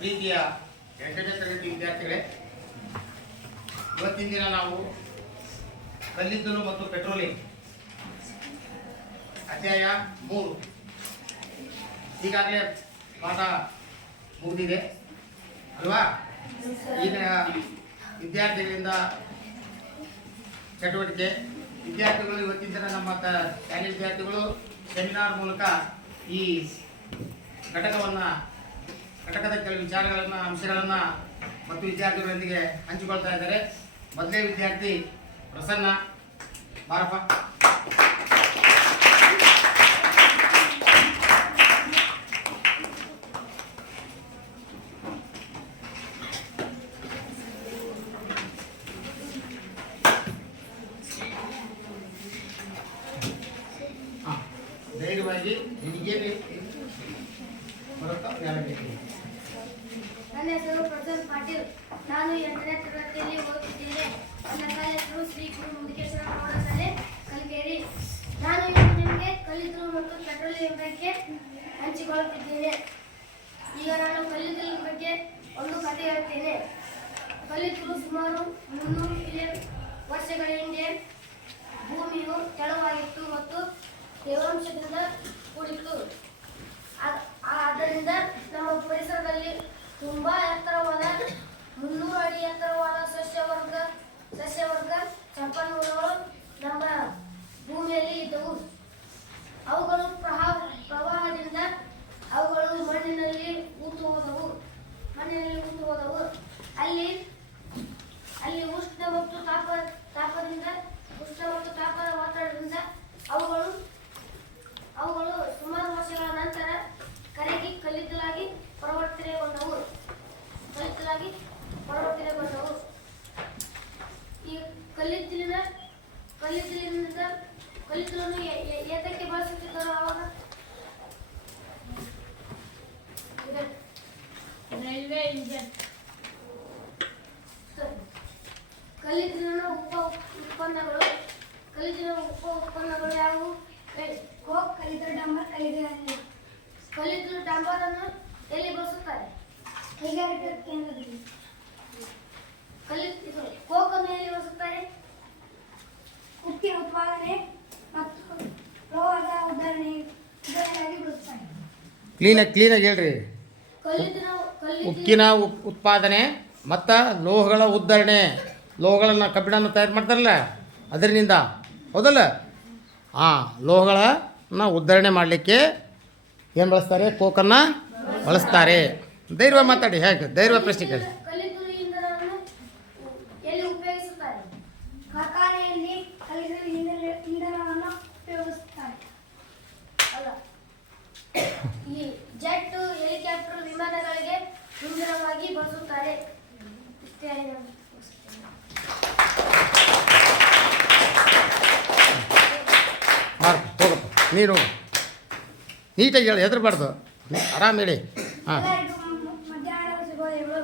ಪ್ರೀತಿಯ 8ನೇ ತರಗತಿ ವಿದ್ಯಾರ್ಥಿಗಳೇ, ಇವತ್ತಿನ ದಿನ ನಾವು ಕಲ್ಲಿದ್ದಲು ಮತ್ತು ಪೆಟ್ರೋಲಿಯಂ ಅಧ್ಯಾಯ 3 ಈಗಾಗಲೇ ಪಾಠ ಮುಗಿದಿದೆ ಅಲ್ವಾ? ಈಗ ವಿದ್ಯಾರ್ಥಿಗಳಿಂದ ಚಟುವಟಿಕೆ ವಿದ್ಯಾರ್ಥಿಗಳು ಇವತ್ತಿನ ದಿನ ನಮ್ಮ ಶಾಲೆ ವಿದ್ಯಾರ್ಥಿಗಳು ಸೆಮಿನಾರ್ ಮೂಲಕ ಈ ಘಟಕದ ಕೆಲವು ವಿಚಾರಗಳನ್ನು ಅಂಶಗಳನ್ನು ಮತ್ತು ವಿದ್ಯಾರ್ಥಿಗಳೊಂದಿಗೆ ಹಂಚಿಕೊಳ್ತಾ ಇದ್ದಾರೆ. ಮೊದಲೇ ವಿದ್ಯಾರ್ಥಿ ಪ್ರಸನ್ನ ಬಾರಪ್ಪ. ಧೈರ್ಯವಾಗಿ ನಿನಗೇನು ಬರುತ್ತಾ ನನ್ನ ಹೆಸರು ಪ್ರಸನ್ನ ಪಾಟೀಲ್. ನಾನು 8ನೇ ತರಗತಿಯಲ್ಲಿ ಓದುತ್ತಿದ್ದೇನೆ. ನನ್ನ ತಾಯಿ ಹೆಸರು ಶ್ರೀ ಗುರು ಮುದುಕೇಶ್ವರ ಪ್ರೌಢಶಾಲೆ ಕಲಕೇರಿ. ನಾನು ಇಂದು ನಿಮಗೆ ಕಲ್ಲಿದ್ದಲು ಮತ್ತು ಪೆಟ್ರೋಲಿಯಂ ಬಗ್ಗೆ ಹಂಚಿಕೊಳ್ಳುತ್ತಿದ್ದೇನೆ. ಈಗ ನಾನು ಕಲ್ಲಿದ್ದಲು ಬಗ್ಗೆ ಒಂದು ಕಥೆ ಹೇಳುತ್ತೇನೆ. ಕಲ್ಲಿದ್ದಲು ಸುಮಾರು 300 ಮಿಲಿಯನ್ ವರ್ಷಗಳ ಹಿಂದೆ ಭೂಮಿಯು ತೆಳುವಾಗಿತ್ತು ಮತ್ತು ತೇವಾಂಶದಿಂದ ಕೂಡಿತ್ತು. ಆದ್ದರಿಂದ ನಮ್ಮ ಪರಿಸರದಲ್ಲಿ ತುಂಬಾ ಎತ್ತರವಾದ 300 ಅಡಿ ಎತ್ತರವಾದ ಸಸ್ಯವರ್ಗ ಸಂಪನ್ಮೂಲಗಳು ನಮ್ಮ ಭೂಮಿಯಲ್ಲಿ ಇದ್ದವು. ಅವುಗಳು ಪ್ರವಾಹದಿಂದ ಅವುಗಳು ಮಣ್ಣಿನಲ್ಲಿ ಊತು ಹೋದವು. ಅಲ್ಲಿ ಉಷ್ಣ ಮತ್ತು ತಾಪದ ಒತ್ತಡದಿಂದ ಅವುಗಳು ಸುಮಾರು ವರ್ಷಗಳ ನಂತರ ಕರಗಿ ಕಲ್ಲಿದ್ದಲಾಗಿ ಪರಿವರ್ತನೆಗೊಂಡವು. ಈ ಕಲ್ಲಿದ್ದಲನ್ನು ಏತಕ್ಕೆ ಬಳಸುತ್ತಿದ್ದರು ಆವಾಗ? Railway engine. ಕಲ್ಲಿದ್ದಲಿನ ಉಪ ಉತ್ಪನ್ನಗಳು ಯಾವುವು? ಕೋಕ್, ಕಲ್ಲಿದ್ದಲು ಡಾಂಬರ್, ಕಲ್ಲಿದ್ದಲು ಡಾಂಬರ್ ಅನ್ನು ಎಲ್ಲಿ ಬಳಸುತ್ತಾರೆ? ಕೈಗಾರಿಕಾ ಕೇಂದ್ರದಲ್ಲಿ. ಕೋಕ್ ಅನ್ನು ಎಲ್ಲಿ ಬಳಸುತ್ತಾರೆ? ಉಕ್ಕಿನ ಉತ್ಪಾದನೆ ಮತ್ತು ಲೋಹದ ಉದಾಹರಣೆಯಾಗಿ ಬಳಸುತ್ತಾರೆ. ಕ್ಲೀನಾಗಿ ಹೇಳ್ರಿ. ಉಕ್ಕಿನ ಉತ್ಪಾದನೆ ಮತ್ತು ಲೋಹಗಳ ಉದ್ಧರಣೆ, ಲೋಹಗಳನ್ನು ಕಬ್ಬಿಣವನ್ನು ತಯಾರು ಮಾಡ್ತಾರಲ್ಲ ಅದರಿಂದ, ಹೌದಲ್ಲ? ಲೋಹಗಳನ್ನು ಉದ್ಧರಣೆ ಮಾಡಲಿಕ್ಕೆ ಏನು ಬಳಸ್ತಾರೆ? ಕೋಕನ್ನು ಬಳಸ್ತಾರೆ. ಧೈರ್ಯ ಮಾತಾಡಿ. ಹೇಗೆ ಧೈರ್ಯ ಪ್ರಶ್ನೆ ಕೇಳಿ. ಕಲ್ಲಿದ್ದಲು ಇಂಧನವನ್ನು ಎಲ್ಲಿ ಉಪಯೋಗಿಸುತ್ತಾರೆ? ಕಾರ್ಖಾನೆಯಲ್ಲಿ ಕಲ್ಲಿದ್ದಲು ಇಂಧನವನ್ನು ಉಪಯೋಗಿಸುತ್ತಾರೆ. ಅಲ್ಲ, ಈ ಜೆಟ್, ಹೆಲಿಕಾಪ್ಟರ್, ವಿಮಾನಗಳಿಗೆ ಇಂಧನವಾಗಿ ಬಳಸುತ್ತಾರೆ. ಇಷ್ಟೇ. ಹೋಗಪ್ಪ, ನೀನು ನೀಟಾಗಿ ಹೇಳಿ, ಹೆದರಬಾರ್ದು, ಆರಾಮ್ ಹೇಳಿ. ಮಧ್ಯಾಹ್ನದ ಶುಭೋದಯಗಳು.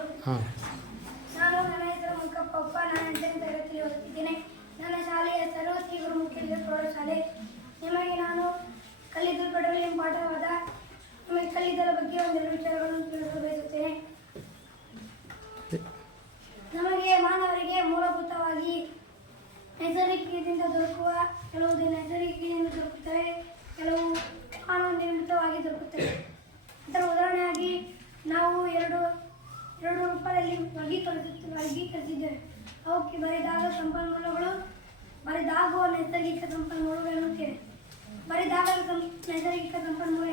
ನಾನು ನನ್ನ ಹೆಸರು ಮುಖಪ್ಪಪ್ಪ. ನಾನು 8ನೇ ತರಗತಿಯಲ್ಲಿ ಓದುತ್ತಿದ್ದೇನೆ. ನನ್ನ ಶಾಲೆಯ ಹೆಸರು ಶ್ರೀ ಗುರು ಮುಖೇಶ್ವರ ಪ್ರೌಢಶಾಲೆ. ನಿಮಗೆ ನಾನು ಕಲ್ಲಿದ್ದಲು ಪೆಟ್ರೋಲಿಯಂ ಪಾಠವಾದ ನಿಮಗೆ ಕಲ್ಲಿದ್ದಲ ಬಗ್ಗೆ ಒಂದೆರಡು ವಿಚಾರಗಳನ್ನು ತಿಳಿಸಲು ಬಯಸುತ್ತೇನೆ. ನಮಗೆ ಮಾನವರಿಗೆ ಮೂಲಭೂತವಾಗಿ ನೈಸರ್ಗಿಕದಿಂದ ದೊರಕುವ ಕೆಲವು ನೈಸರ್ಗಿಕದಿಂದ ದೊರಕುತ್ತವೆ, ಕೆಲವು ಮಾನವ ನಿರ್ಮಿತವಾಗಿ ದೊರಕುತ್ತವೆ. ಅದರ ಉದಾಹರಣೆಯಾಗಿ ನಾವು ಎರಡು ರೂಪದಲ್ಲಿ ವರ್ಗೀಕರಿಸಿದ್ದೇವೆ. ಅವಕ್ಕೆ ಬರಿದಾಗುವ ನೈಸರ್ಗಿಕ ಸಂಪನ್ಮೂಲಗಳು ಎನ್ನುತ್ತೇವೆ. ಬರಿದಾಗದ ನೈಸರ್ಗಿಕ ಸಂಪನ್ಮೂಲ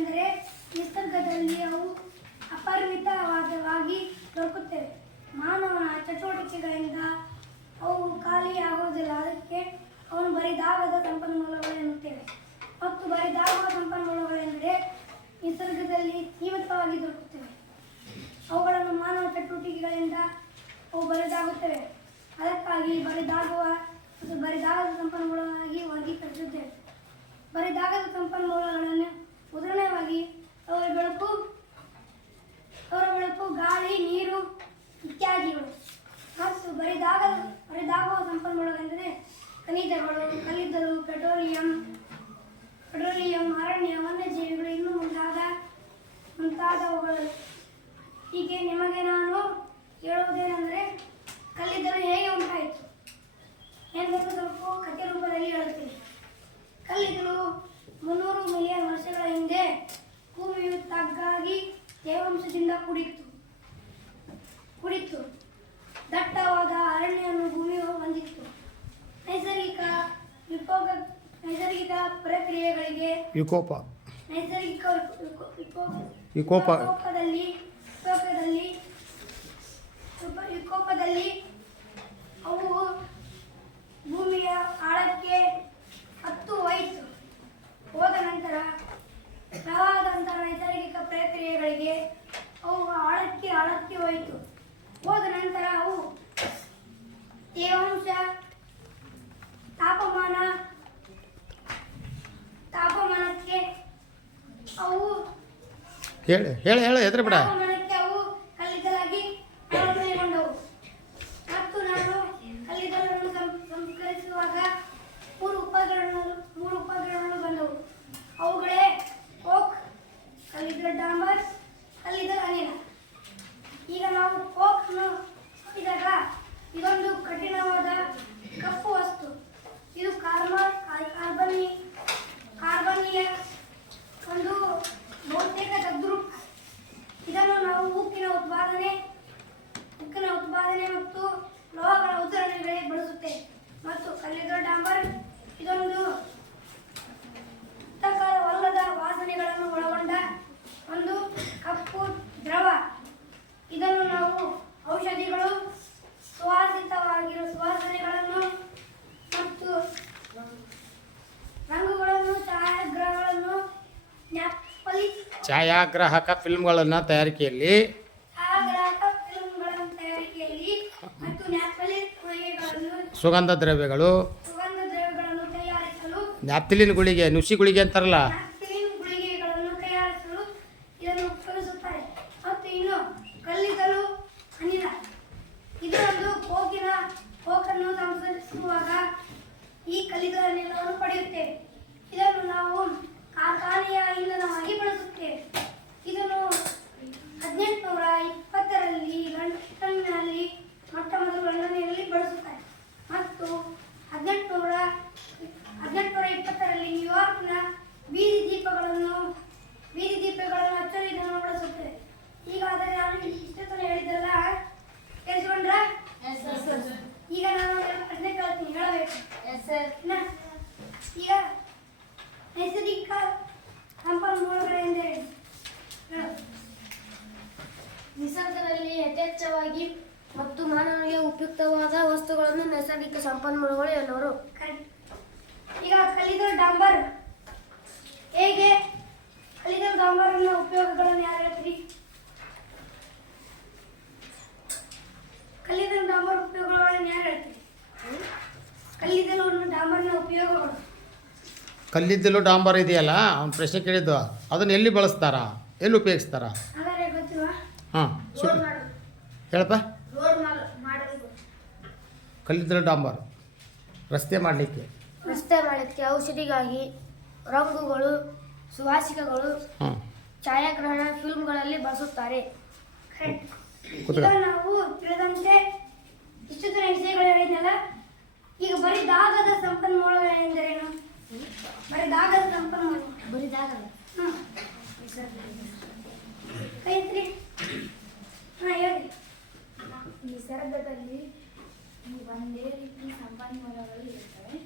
ಎಂದರೆ ನಿಸರ್ಗದಲ್ಲಿ ಅವು ಅಪರಿಮಿತವಾಗಿ ದೊರಕುತ್ತವೆ. ಮಾನವನ ಚಟುವಟಿಕೆಗಳಿಂದ ಅವು ಖಾಲಿಯಾಗುವುದಿಲ್ಲ. ಅದಕ್ಕೆ ಅವನು ಬರಿದಾಗದ ಸಂಪನ್ಮೂಲಗಳು ಎನ್ನುತ್ತೇವೆ. ಮತ್ತು ಬರಿದಾಗುವ ಸಂಪನ್ಮೂಲಗಳೆಂದರೆ ನಿಸರ್ಗದಲ್ಲಿ ಸೀಮಿತವಾಗಿ ದೊರಕುತ್ತವೆ. ಅವುಗಳನ್ನು ಮಾನವ ಚಟುವಟಿಕೆಗಳಿಂದ ಅವು ಬರಿದಾಗುತ್ತವೆ. ಅದಕ್ಕಾಗಿ ಬರಿದಾಗುವ ಮತ್ತು ಬರಿದಾಗದ ಸಂಪನ್ಮೂಲಗಳಾಗಿ ವರ್ಗೀಕರಿಸುತ್ತೇವೆ. ಬರಿದಾಗದ ಸಂಪನ್ಮೂಲಗಳನ್ನು ಉದಾಹರಣೆಯಾಗಿ ಅವರ ಬೆಳಕು, ಗಾಳಿ, ನೀರು ಇತ್ಯಾದಿಗಳು. ಮತ್ತು ಬರಿದಾಗುವ ಸಂಪನ್ಮೂಲಗಳೆಂದರೆ ಖನಿಜಗಳು, ಕಲ್ಲಿದ್ದಲು, ಪೆಟ್ರೋಲಿಯಂ, ಅರಣ್ಯ, ವನ್ಯಜೀವಿಗಳು, ಇನ್ನು ವಿಕೋಪ ನೈಸರ್ಗಿಕ ವಿಕೋಪ ವಿಕೋಪದಲ್ಲಿ ಅವು ಭೂಮಿಯ ಆಳಕ್ಕೆ ಹೋಯಿತು. ಹೋದ ನಂತರ ಪ್ರವಾಹದಂಥ ನೈಸರ್ಗಿಕ ಪ್ರಕ್ರಿಯೆಗಳಿಗೆ ಅವು ಆಳಕ್ಕೆ ಹೋಯಿತು. ಹೋದ ನಂತರ ಅವು ತೇವಾಂಶ ತಾಪಮಾನಕ್ಕೆ ಅವು ಹೇಳಿ ಹೆದ್ರ ಬಿಡ. ತಾಪಮಾನಕ್ಕೆ ಅವು ಕಲ್ಲಿದ್ದಲಾಗಿ ಪರಿವರ್ತನೆಗೊಂಡವು. ಮತ್ತು ನಾನು ಕಲ್ಲಿದ್ದಲನ್ನು ಸಂಸ್ಕರಿಸುವಾಗ ಮೂರು ಉಪಕರಣಗಳು ಬಂದವು. ಅವುಗಳೇ ಕೋಕ್, ಕಲ್ಲಿದ್ದಲು ಡಾಂಬರ್, ಕಲ್ಲಿದ್ದಲು ಅನಿಲ. ಈಗ ನಾವು ಕೋಕ್ ಅನ್ನು ನೋಡಿದಾಗ ಇದೊಂದು ಕಠಿಣವಾದ ಕಪ್ಪು ವಸ್ತು. ಇದು ಕಾರ್ಬನಿಯ ಒಂದು ಬಹುತೇಕ ತದ್ರೂಪ. ಇದನ್ನು ನಾವು ಉಕ್ಕಿನ ಉತ್ಪಾದನೆ ಮತ್ತು ಲೋಹಗಳ ಉದಾಹರಣೆಗಳಿಗೆ ಬಳಸುತ್ತೇವೆ. ಮತ್ತು ಕಲ್ಲಿದ್ದಲು ಡಾಂಬರ್ ಇದೊಂದು ಹಿತಕರವಲ್ಲದ ವಾಸನೆಗಳನ್ನು ಒಳಗೊಂಡ ಒಂದು ಕಪ್ಪು ದ್ರವ. ಇದನ್ನು ನಾವು ಔಷಧಿಗಳು, ಸುವಾಸಿತವಾಗಿರುವ ಸುವಾಸನೆಗಳನ್ನು ಮತ್ತು ರಂಗುಗಳನ್ನು, ಛಾಯಾಗ್ರಾಹಕ ಫಿಲ್ಮ್ಗಳನ್ನು ತಯಾರಿಕೆಯಲ್ಲಿ ಮತ್ತು ನ್ಯಾಪ್ಥಲಿನ್ ಗುಳಿಗೆಗಳನ್ನು ಸುಗಂಧ ದ್ರವ್ಯಗಳು ತಯಾರಿಸಲು ನ್ಯಾಪ್ಥಲಿನ್ ಗುಳಿಗೆ, ನುಸಿ ಗುಳಿಗೆ ಅಂತಾರಲ್ಲ, ಗುಳಿಗೆಗಳನ್ನು ತಯಾರಿಸಲು ಇದನ್ನು ಉಪಯೋಗಿಸುತ್ತಾರೆ. ಮತ್ತು ಇನ್ನು ಕಲ್ಲಿದ್ದಲು ಅನಿಲ, ಇದು ಒಂದು ಕೋಕನ್ನು ಸಂಸ್ಕರಿಸುವಾಗ ಈ ಕಲ್ಲಿದ್ದಲು ಅನಿಲವನ್ನು ಪಡೆಯುತ್ತೇವೆ. ಇದನ್ನು ನಾವು ಕಾರ್ಖಾನೆಯ ಇಂಧನವಾಗಿ ಬಳಸುತ್ತೇವೆ. ಇದನ್ನು 1820ರಲ್ಲಿ ಲಂಡನ್ನಲ್ಲಿ ಮೊಟ್ಟಮೊದಲು ಬಳಸುತ್ತಾರೆ. ಮತ್ತು 1820ರಲ್ಲಿ ನ್ಯೂಯಾರ್ಕ್ನ ಬೀದಿ ದೀಪಗಳನ್ನು ಹಚ್ಚಲು ಇದನ್ನು ಬಳಸುತ್ತೇವೆ. ಈಗ ಆದರೆ ನಾನು ಇಷ್ಟು ಹೇಳಿದ್ರಲ್ಲ, ಕೇಳಿಸ್ಕೊಂಡ್ರಾ? ಈಗ ನಾನು ಪ್ರಶ್ನೆ ಕೇಳ್ತೀನಿ, ಹೇಳಬೇಕು. ಈಗ ನೈಸರ್ಗಿಕ ಸಂಪನ್ಮೂಲಗಳೆಂದರೆ ನಿಸರ್ಗದಲ್ಲಿ ಯಥೇಚ್ಛವಾಗಿ ಮತ್ತು ಮಾನವನಿಗೆ ಉಪಯುಕ್ತವಾದ ವಸ್ತುಗಳನ್ನು ನೈಸರ್ಗಿಕ ಸಂಪನ್ಮೂಲಗಳು ಎನ್ನುವರು. ಈಗ ಕಲ್ಲಿದ್ದಲು ಡಾಂಬರ್ ಹೇಗೆ? ಕಲ್ಲಿದ್ದಲು ಡಾಂಬರ್ನ ಉಪಯೋಗಗಳನ್ನು ಯಾರು ಹೇಳ್ತೀರಿ? ಕಲ್ಲಿದ್ದಲು ಡಾಂಬರ್ ಉಪಯೋಗಗಳನ್ನು ಯಾರು ಹೇಳ್ತೀರಿ? ಕಲ್ಲಿದ್ದಲು ಡಾಂಬರ್ನ ಉಪಯೋಗಗಳು. ಕಲ್ಲಿದ್ದಲು ಡಾಂಬರ್ ಇದೆಯಲ್ಲ, ಅವ್ನು ಪ್ರಶ್ನೆ ಕೇಳಿದ್ದು, ಅದನ್ನು ಎಲ್ಲಿ ಬಳಸ್ತಾರ, ಎಲ್ಲಿ ಉಪಯೋಗಿಸ್ತಾರ? ಹಾಗಾದ್ರೆ ಗೊತ್ತಿಲ್ವಾ? ಹಾಂ ಹೇಳಪ್ಪ. ರೋಡ್ ಮಾಡಲು, ಕಲ್ಲಿದ್ದಲು ಡಾಂಬರ್ ರಸ್ತೆ ಮಾಡಲಿಕ್ಕೆ, ಔಷಧಿಗಾಗಿ, ರಂಗುಗಳು, ಸುವಾಸಿಕಗಳು, ಹಾಂ, ಛಾಯಾಗ್ರಹಣ ಫಿಲ್ಮ್ಗಳಲ್ಲಿ ಬಳಸುತ್ತಾರೆ. ಈಗ ನಾವು ತಿಳಿದಂತೆ ಇಷ್ಟು ದಿನ ವಿಷಯಗಳು ಹೇಳಿದ್ನಲ್ಲ. ಈಗ ಬರಿದಾಗದ ಸಂಪನ್ಮೂಲಗಳೆಂದರೇನು? ಬರಿದಾಗದ ಸಂಪನ್ಮೂಲ ಹೇಳಿ. ನಿಸರ್ಗದಲ್ಲಿ ಒಂದೇ ರೀತಿ ಸಂಪನ್ಮೂಲಗಳು ಇರ್ತವೆ.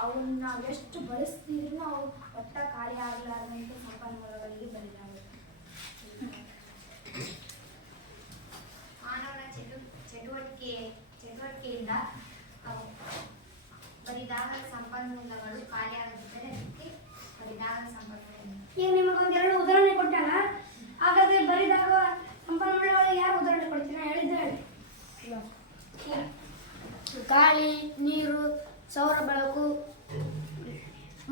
ಅವನ್ನ ನಾವು ಎಷ್ಟು ಬಳಸ್ತೀವಿ ಅವು ಒಟ್ಟ ಖಾಲಿ ಆಗಲಾರ್ದಂಥ ಸಂಪನ್ಮೂಲಗಳಿಗೆ ಬದಲಾಗುತ್ತೆ. ಮಾನವನ ಚಟುವಟಿಕೆಯಿಂದ ಬರಿದಾಗದ ಸಂಪನ್ಮೂಲಗಳು ಖಾಲಿಯಾಗದಿದ್ದರೆ ಅದಕ್ಕೆ ಬರಿದಾಗದ ಸಂಪನ್ಮೂಲ. ಈಗ ನಿಮಗೊಂದೆರಡು ಉದಾಹರಣೆ ಕೊಟ್ಟಲ್ಲ, ಹಾಗಾದ್ರೆ ಬರಿದಾಗುವ ಸಂಪನ್ಮೂಲಗಳಿಗೆ ಯಾರು ಉದಾಹರಣೆ ಕೊಡ್ತೀನ? ಹೇಳಿದ್ರೆ ಹೇಳಿ. ಗಾಳಿ, ನೀರು, ಸೌರ ಬೆಳಕು,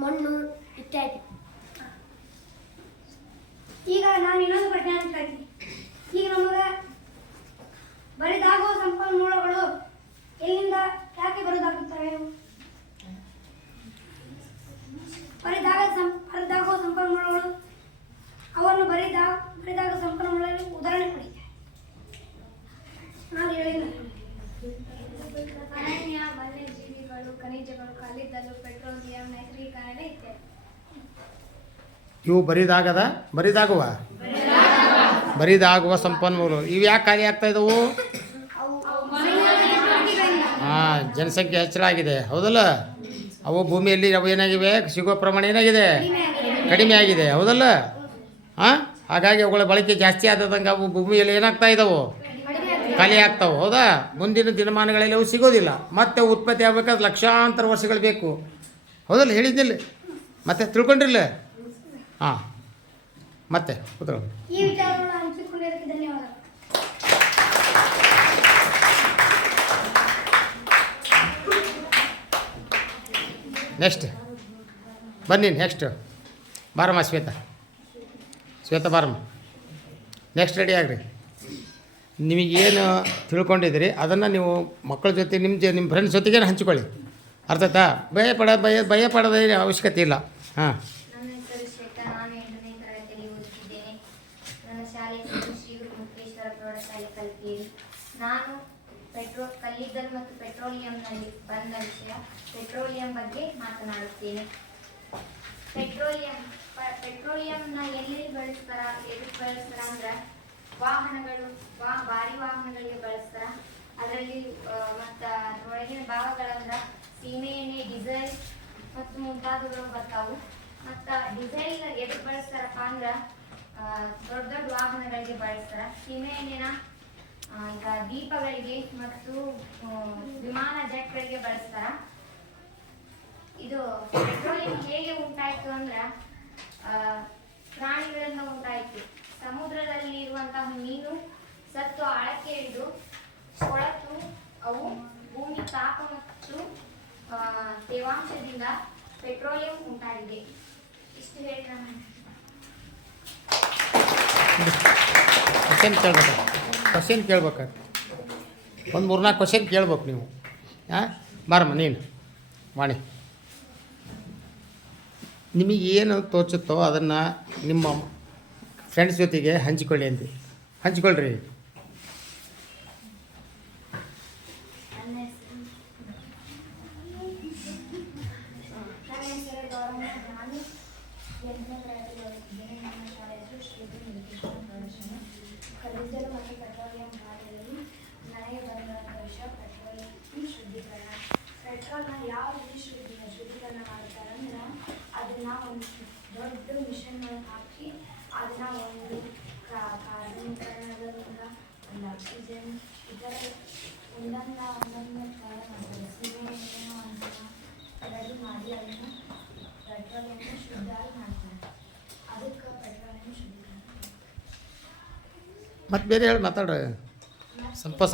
ಮಣ್ಣು ಇತ್ಯಾದಿ. ಈಗ ನಾನು ಇನ್ನೊಂದು ಪ್ರಶ್ನೆ ಕೇಳ್ತೀನಿ. ಈಗ ನಮಗೆ ಬರಿದಾಗುವ ಸಂಪನ್ಮೂಲಗಳು ಎಲ್ಲಿಂದ ಯಾಕೆ ಬರಿದಾಗುತ್ತವೆ? ಬರಿದಾಗುವ ಸಂಪನ್ಮೂಲಗಳು ಅವನ್ನು ಬರಿದಾಗ ಸಂಪನ್ಮೂಲಗಳಿಗೆ ಉದಾಹರಣೆ ಕೊಡಿ. ನಾನು ಹೇಳಿಲ್ಲ. ಅರಣ್ಯ, ವನ್ಯಜೀವಿಗಳು, ಖನಿಜಗಳು, ಕಲ್ಲಿದ್ದಲು, ಪೆಟ್ರೋಲಿಯಂ, ನೈಸರ್ಗಿಕ ಅನಿಲ ಇತ್ಯಾದಿ. ಇವು ಬರಿದಾಗುವ ಸಂಪನ್ಮೂಲ. ಇವು ಯಾಕೆ ಖಾಲಿ ಆಗ್ತಾ ಇದ್ದವು? ಹಾಂ, ಜನಸಂಖ್ಯೆ ಹೆಚ್ಚಳ ಆಗಿದೆ, ಹೌದಲ್ಲ? ಅವು ಭೂಮಿಯಲ್ಲಿ ಅವು ಏನಾಗಿವೆ, ಸಿಗುವ ಪ್ರಮಾಣ ಏನಾಗಿದೆ? ಕಡಿಮೆ ಆಗಿದೆ ಹೌದಲ್ಲ ಹಾಂ ಹಾಗಾಗಿ ಅವುಗಳ ಬಳಕೆ ಜಾಸ್ತಿ ಆದಂಗೆ ಅವು ಭೂಮಿಯಲ್ಲಿ ಏನಾಗ್ತಾ ಇದ್ದಾವೆ ಖಾಲಿ ಆಗ್ತಾವೆ ಹೌದಾ ಮುಂದಿನ ದಿನಮಾನಗಳಲ್ಲಿ ಅವು ಸಿಗೋದಿಲ್ಲ ಮತ್ತೆ ಉತ್ಪತ್ತಿ ಆಗಬೇಕಾದ್ರೆ ಲಕ್ಷಾಂತರ ವರ್ಷಗಳು ಬೇಕು ಹೌದಲ್ಲ ಹೇಳಿದ್ದಿಲ್ಲ ಮತ್ತೆ ತಿಳ್ಕೊಂಡಿರಲ್ಲ ಹಾಂ ಮತ್ತೆ ಕೂತ್ಕೊಳ್ಳಿ ಈ ವಿಚಾರವನ್ನು ಹಂಚಿಕೊಂಡಿದ್ದಕ್ಕೆ ಧನ್ಯವಾದ. ನೆಕ್ಸ್ಟ್ ಬನ್ನಿ ನೆಕ್ಸ್ಟ್ ಬಾರಮ್ಮ ಶ್ವೇತ ಬಾರಮ್ಮ ನೆಕ್ಸ್ಟ್ ರೆಡಿ ಆಗ್ರಿ ನಿಮಗೇನು ತಿಳ್ಕೊಂಡಿದ್ದೀರಿ ಅದನ್ನು ನೀವು ಮಕ್ಕಳ ಜೊತೆ ನಿಮ್ಮ ಫ್ರೆಂಡ್ಸ್ ಜೊತೆಗೇನು ಹಂಚ್ಕೊಳ್ಳಿ ಅರ್ಥ ಆಯ್ತಾ ಭಯ ಪಡೋದೇನು ಅವಶ್ಯಕತೆ ಇಲ್ಲ ಹಾಂ. ನನ್ನ ಹೆಸರು ಶ್ವೇತಾ. ನಾನು 8ನೇ ತರಗತಿಯಲ್ಲಿ ಓದುತ್ತಿದ್ದೇನೆ. ನನ್ನ ಶಾಲೆ ಹೆಸರು ಶ್ರೀ ಗುರು ಮುಕ್ತೇಶ್ವರ ಪ್ರೌಢಶಾಲೆ ಕಲ್ಕೇರಿ. ನಾನು ಕಲ್ಲಿದ್ದಲು ಮತ್ತು ಪೆಟ್ರೋಲಿಯಂನಲ್ಲಿ ಬಂದ ವಿಷಯ ಪೆಟ್ರೋಲಿಯಂ ಬಗ್ಗೆ ಮಾತನಾಡುತ್ತೇನೆ. ಪೆಟ್ರೋಲಿಯಂನ ಎಲ್ಲಿ ಬಳಸ್ತಾರ ಎದಕ್ಕೆ ಬಳಸ್ತಾರ ಅಂದ್ರೆ ವಾಹನಗಳು ಭಾರಿ ವಾಹನಗಳಿಗೆ ಬಳಸ್ತಾರ. ಅದರಲ್ಲಿ ಮತ್ತು ಅದರೊಳಗಿನ ಭಾಗಗಳಂದ್ರೆ ಸೀಮೆ ಎಣ್ಣೆ, ಡೀಸೆಲ್ ಮತ್ತು ಮುಂತಾದವುಗಳು ಬರ್ತಾವು. ಮತ್ತು ಡೀಸೆಲ್ ಎದಕ್ಕೆ ಬಳಸ್ತಾರಪ್ಪ ಅಂದ್ರೆ ದೊಡ್ಡ ದೊಡ್ಡ ವಾಹನಗಳಿಗೆ ಬಳಸ್ತಾರ. ಸೀಮೆ ಎಣ್ಣೆನ ಈಗ ದೀಪಗಳಿಗೆ ಮತ್ತು ವಿಮಾನ ಜೆಟ್ಗಳಿಗೆ ಬಳಸ್ತಾರ. ಇದು ಪೆಟ್ರೋಲಿಯಂ ಹೇಗೆ ಉಂಟಾಯಿತು ಅಂದ್ರೆ ಪ್ರಾಣಿಗಳಿಂದ ಉಂಟಾಯಿತು. ಸಮುದ್ರದಲ್ಲಿ ಇರುವಂತಹ ಮೀನು ಸತ್ತು ಆಳಕ್ಕೆ ಇಳಿದು ಕೊಳತು ಅವು ಭೂಮಿ ತಾಪ ಮತ್ತು ತೇವಾಂಶದಿಂದ ಪೆಟ್ರೋಲಿಯಂ ಉಂಟಾಗಿದೆ. ಇಷ್ಟು ಹೇಳಿ ನಾನು ಕ್ವಶನ್ ಕೇಳ್ಬೇಕಾದ್ರೆ ಒಂದು 3-4 ಕ್ವಶನ್ ಕೇಳ್ಬೇಕು ನೀವು. ಹಾಂ ಬಾರಮ್ಮ ನೀನು ವಾಣಿ ನಿಮಗೇನು ತೋಚುತ್ತೋ ಅದನ್ನು ನಿಮ್ಮ ಫ್ರೆಂಡ್ಸ್ ಜೊತೆಗೆ ಹಂಚಿಕೊಳ್ಳಿ ಹಂಚಿಕೊಳ್ಳ್ರಿ. ಕಲ್ಲಿದ್ದಲು ಮತ್ತು ಪೆಟ್ರೋಲಿಯಂ ಕಾರ್ಯದಲ್ಲಿ ನನಗೆ ಬಂದಂಥ ವಿಷಯ ಪೆಟ್ರೋಲಿಯಂ ಶುದ್ಧೀಕರಣ. ಪೆಟ್ರೋಲ್ನ ಯಾವ ರೀತಿ ಶುದ್ಧೀಕರಣ ಮಾಡ್ತಾರೆ ಅಂದ್ರೆ ಅದನ್ನು ಒಂದು ದೊಡ್ಡ ಮಿಷನ್ಗಳನ್ನು ಹಾಕಿ ಅದನ್ನು ಒಂದು ಕಾರ್ಬನೀಕರಣದಿಂದ ಒಂದು ಆಕ್ಸಿಜನ್ ಇದರ ಒಂದೊಂದು ಥರ ಮಾಡ್ತಾರೆ. ಸೀಮೆ ಎಣ್ಣೆನ ಒಂದನ್ನು ರೆಡಿ ಮಾಡಿ ಅದನ್ನು ಪೆಟ್ರೋಲಿಯಂನ ಶುದ್ಧಾಗಿ ಮಾಡ್ತಾರೆ. ಅದಕ್ಕೆ ಪೆಟ್ರೋಲಿಯಂ ಶುದ್ಧೀಕರಣ. ಮತ್ತು ಬೇರೆ ಹೇಳಿ ಮಾತಾಡು.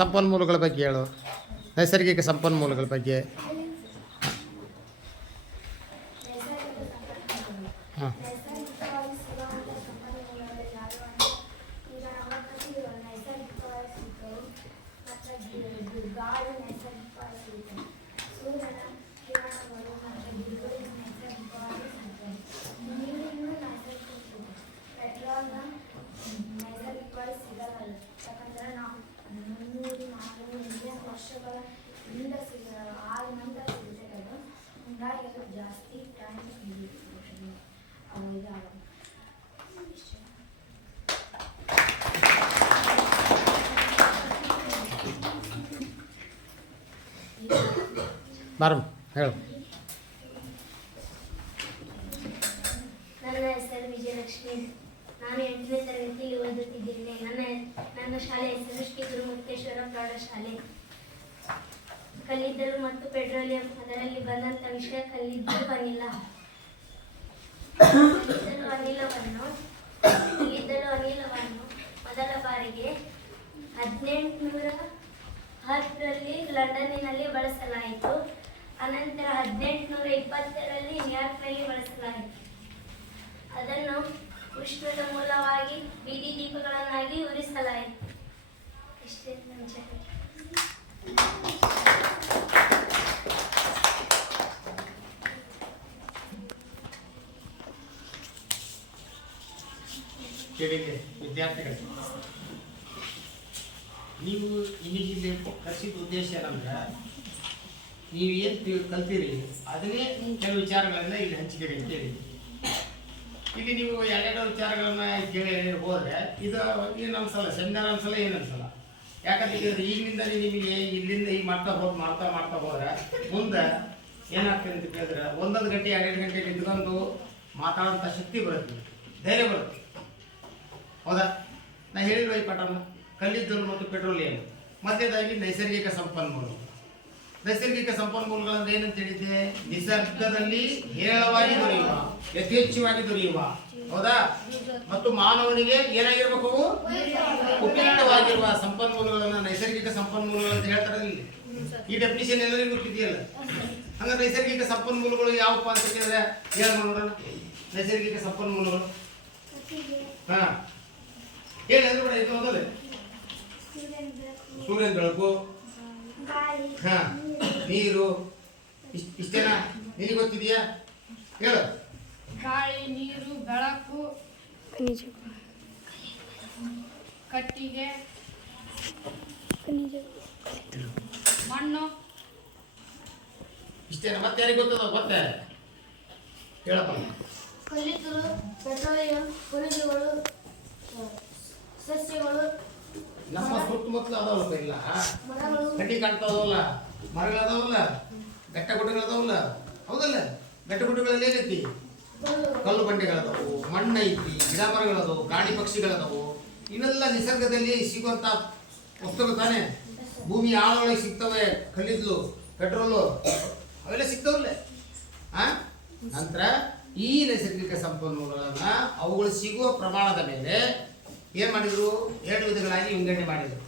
ಸಂಪನ್ಮೂಲಗಳ ಬಗ್ಗೆ ಹೇಳು, ನೈಸರ್ಗಿಕ ಸಂಪನ್ಮೂಲಗಳ ಬಗ್ಗೆ. ಹಾಂ ನೈಸರ್ಗಿಕವಾಗಿ ಸಿಗುವಂಥ ಸಂಪನ್ಮೂಲಗಳು ಯಾರು ಅಂದರೆ ಈಗ ನಮ್ಮ ನೈಸರ್ಗಿಕವಾಗಿ ಸಿಗ್ತವೆ ಮತ್ತು ಗಾಳಿ ನೈಸರ್ಗಿಕವಾಗಿ ಸಿಗುತ್ತೆ. ಸೂರ್ಯನ ಕಿರಣಗಳು ಮತ್ತು ಗಿಡಗಳಿಗೆ ನೈಸರ್ಗಿಕವಾಗಿ ಸಿಗ್ತವೆ. ನೀರಿನ ನೈಸರ್ಗಿಕ ಸಿಗುತ್ತೆ. ಪೆಟ್ರೋಲ್ನ ನೈಸರ್ಗಿಕವಾಗಿ ಸಿಗಲ್ಲ. ಯಾಕಂದರೆ ನಾವು 300-400 ಮಿಲಿಯನ್ ವರ್ಷಗಳ ಹಿಂದ ಆದ ನಂತರ ಸಿಗುತ್ತೆ. ಅದು ಹೀಗಾಗಿ ಅದು ಜಾಸ್ತಿ ಟೈಮ್ ಹಿಡಿಯುತ್ತೆ. ಬಾರಮ್ಮ ಹೇಳು. ನನ್ನ ಹೆಸರು ವಿಜಯಲಕ್ಷ್ಮಿ. ನಾನು 8ನೇ ತರಗತಿಯಲ್ಲಿ ಓದುತ್ತಿದ್ದೇನೆ. ನನ್ನ ಶಾಲೆ ಹೆಸರು ಶ್ರೀ ಗುರು ಮುಕ್ತೇಶ್ವರ ಪ್ರೌಢಶಾಲೆ. ಕಲ್ಲಿದ್ದಲು ಮತ್ತು ಪೆಟ್ರೋಲಿಯಂ ಅದರಲ್ಲಿ ಬಂದಂಥ ವಿಷಯ ಕಲ್ಲಿದ್ದಲು ಅನಿಲವನ್ನು ಮೊದಲ ಬಾರಿಗೆ 1810ರಲ್ಲಿ ಲಂಡನ್ನಿನಲ್ಲಿ ಬಳಸಲಾಯಿತು. ಅನಂತರ 1820ರಲ್ಲಿ ನ್ಯೂಯಾರ್ಕ್ನಲ್ಲಿ ಬಳಸಲಾಯಿತು. ಅದನ್ನು ಉಷ್ಣದ ಮೂಲವಾಗಿ ಬೀದಿ ದೀಪಗಳನ್ನಾಗಿ ಉರಿಸಲಾಯಿತು. ಇಷ್ಟೇ ನನ್ನ ಚಟುವಟಿಕೆ. ಕೇಳಿಗೆ ವಿದ್ಯಾರ್ಥಿಗಳು, ನೀವು ನಿಮಗಿಲ್ಲಿ ಕಲಿಸಿದ ಉದ್ದೇಶ ಏನಂದ್ರೆ ನೀವು ಏನು ಕಲ್ತೀರಿ ಅದನ್ನೇ ಕೆಲವು ವಿಚಾರಗಳನ್ನ ಇಲ್ಲಿ ಹಂಚಿಕೆ ಅಂತೇಳಿ. ಇಲ್ಲಿ ನೀವು ಎರಡೆರಡು ವಿಚಾರಗಳನ್ನ ಕೇಳಿ ಹೋದರೆ ಇದು ಏನು ಅನ್ಸಲ್ಲ, ಸೆಮಿನಾರ್ ಅನ್ಸಲ್ಲ, ಏನು ಅನ್ಸಲ್ಲ. ಯಾಕಂತ ಈಗಿನಿಂದ ನಿಮಗೆ ಇಲ್ಲಿಂದ ಈಗ ಮಾಡ್ತಾ ಹೋದ್ರೆ ಮುಂದೆ ಏನಾಗ್ತದೆ ಅಂತ ಕೇಳಿದ್ರೆ 1 ಗಂಟೆ 2 ಗಂಟೆ ನಿಂತ್ಕೊಂಡು ಮಾತಾಡೋಂಥ ಶಕ್ತಿ ಬರುತ್ತೆ, ಧೈರ್ಯ ಬರುತ್ತೆ. ಹೌದಾ? ನಾ ಹೇಳಿಲ್ವ ಈ ಪಾಠನ? ಕಲ್ಲಿದ್ದಲು ಮತ್ತು ಪೆಟ್ರೋಲಿಯಂ. ಮೊದಲನೇದಾಗಿ ನೈಸರ್ಗಿಕ ಸಂಪನ್ಮೂಲಗಳು. ನೈಸರ್ಗಿಕ ಸಂಪನ್ಮೂಲಗಳಂದ್ರೆ ಏನಂತ ಹೇಳಿದ್ದೆ? ನಿಸರ್ಗದಲ್ಲಿ ಹೇರಳವಾಗಿ ದೊರೆಯುವ, ಯಥೇಚ್ಛವಾಗಿ ದೊರೆಯುವ, ಹೌದಾ? ಮತ್ತು ಮಾನವನಿಗೆ ಏನಾಗಿರ್ಬೇಕು? ಉಪಯುಕ್ತವಾಗಿರುವ ಸಂಪನ್ಮೂಲಗಳನ್ನು ನೈಸರ್ಗಿಕ ಸಂಪನ್ಮೂಲಗಳು ಅಂತ ಹೇಳ್ತಾರೆ. ಇಲ್ಲಿ ಈ ಡೆಫಿನಿಷನ್ ಎಲ್ಲರಿಗೂ ಗೊತ್ತಿದೆಯಲ್ಲ. ಹಂಗಾರೆ ನೈಸರ್ಗಿಕ ಸಂಪನ್ಮೂಲಗಳು ಯಾವಪ್ಪ ಅಂತ ಕೇಳಿದ್ರೆ ಹೇಳ ನೋಡೋಣ. ನೈಸರ್ಗಿಕ ಸಂಪನ್ಮೂಲಗಳು ಹಾ ಹೇಳಿ ಅಂದ್ರೆ ಕೂಡ ಇದು ಹೋಗಲ್ಲ. ಸೂರ್ಯನ ಬೆಳಕು, ಹಾ ನೀರು, ಇಷ್ಟೇನಾ? ನಿನಗೆ ಗೊತ್ತಿದೆಯಾ? ಹೇಳು. ಗಾಳಿ, ನೀರು, ಬೆಳಕು, ಕಟ್ಟಿಗೆ, ಮಣ್ಣು. ಇಷ್ಟೇನಾ? ಮತ್ತೆ ಯಾರಿಗೆ ಗೊತ್ತದ? ಗೊತ್ತೇ ಹೇಳಪ್ಪ. ಕಲ್ಲಿದ್ದಲು, ಪೆಟ್ರೋಲಿಯಂ, ಖನಿಜಗಳು, ಸಸ್ಯಗಳು, ನಮ್ಮ ಸುತ್ತಮುತ್ತಲು ಅದಾವಲ್ಲ, ಇಲ್ಲ ಮರಗಳು, ಕಡ್ಡಿ ಕಾಣ್ತಾವಲ್ಲ, ಮರಗಳದಾವಲ್ಲ, ಬೆಟ್ಟ ಗುಡ್ಡಗಳದಾವಲ್ಲ, ಹೌದಲ್ಲ? ಬೆಟ್ಟ ಗುಡ್ಡಗಳಲ್ಲಿ ಏನೈತಿ? ಕಲ್ಲು ಬಂಡೆಗಳದಾವು, ಮಣ್ಣು ಐತಿ, ಗಿಡ ಮರಗಳದಾವು, ಪ್ರಾಣಿ ಪಕ್ಷಿಗಳದಾವು. ಇವೆಲ್ಲ ನಿಸರ್ಗದಲ್ಲಿ ಸಿಗುವಂತ ವಸ್ತುಗಳು ತಾನೆ. ಭೂಮಿ ಆಳೊಳಗೆ ಸಿಗ್ತವೆ. ಕಲ್ಲಿದ್ದಲು, ಪೆಟ್ರೋಲು ಅವೆಲ್ಲ ಸಿಗ್ತಾವಲ್ಲ. ನಂತರ ಈ ನೈಸರ್ಗಿಕ ಸಂಪನ್ಮೂಲಗಳನ್ನ ಅವುಗಳು ಸಿಗುವ ಪ್ರಮಾಣದ ಮೇಲೆ ಏನ್ ಮಾಡಿದ್ರು? 2 ವಿಧಗಳಾಗಿ ವಿಂಗಡಣೆ ಮಾಡಿದ್ರು.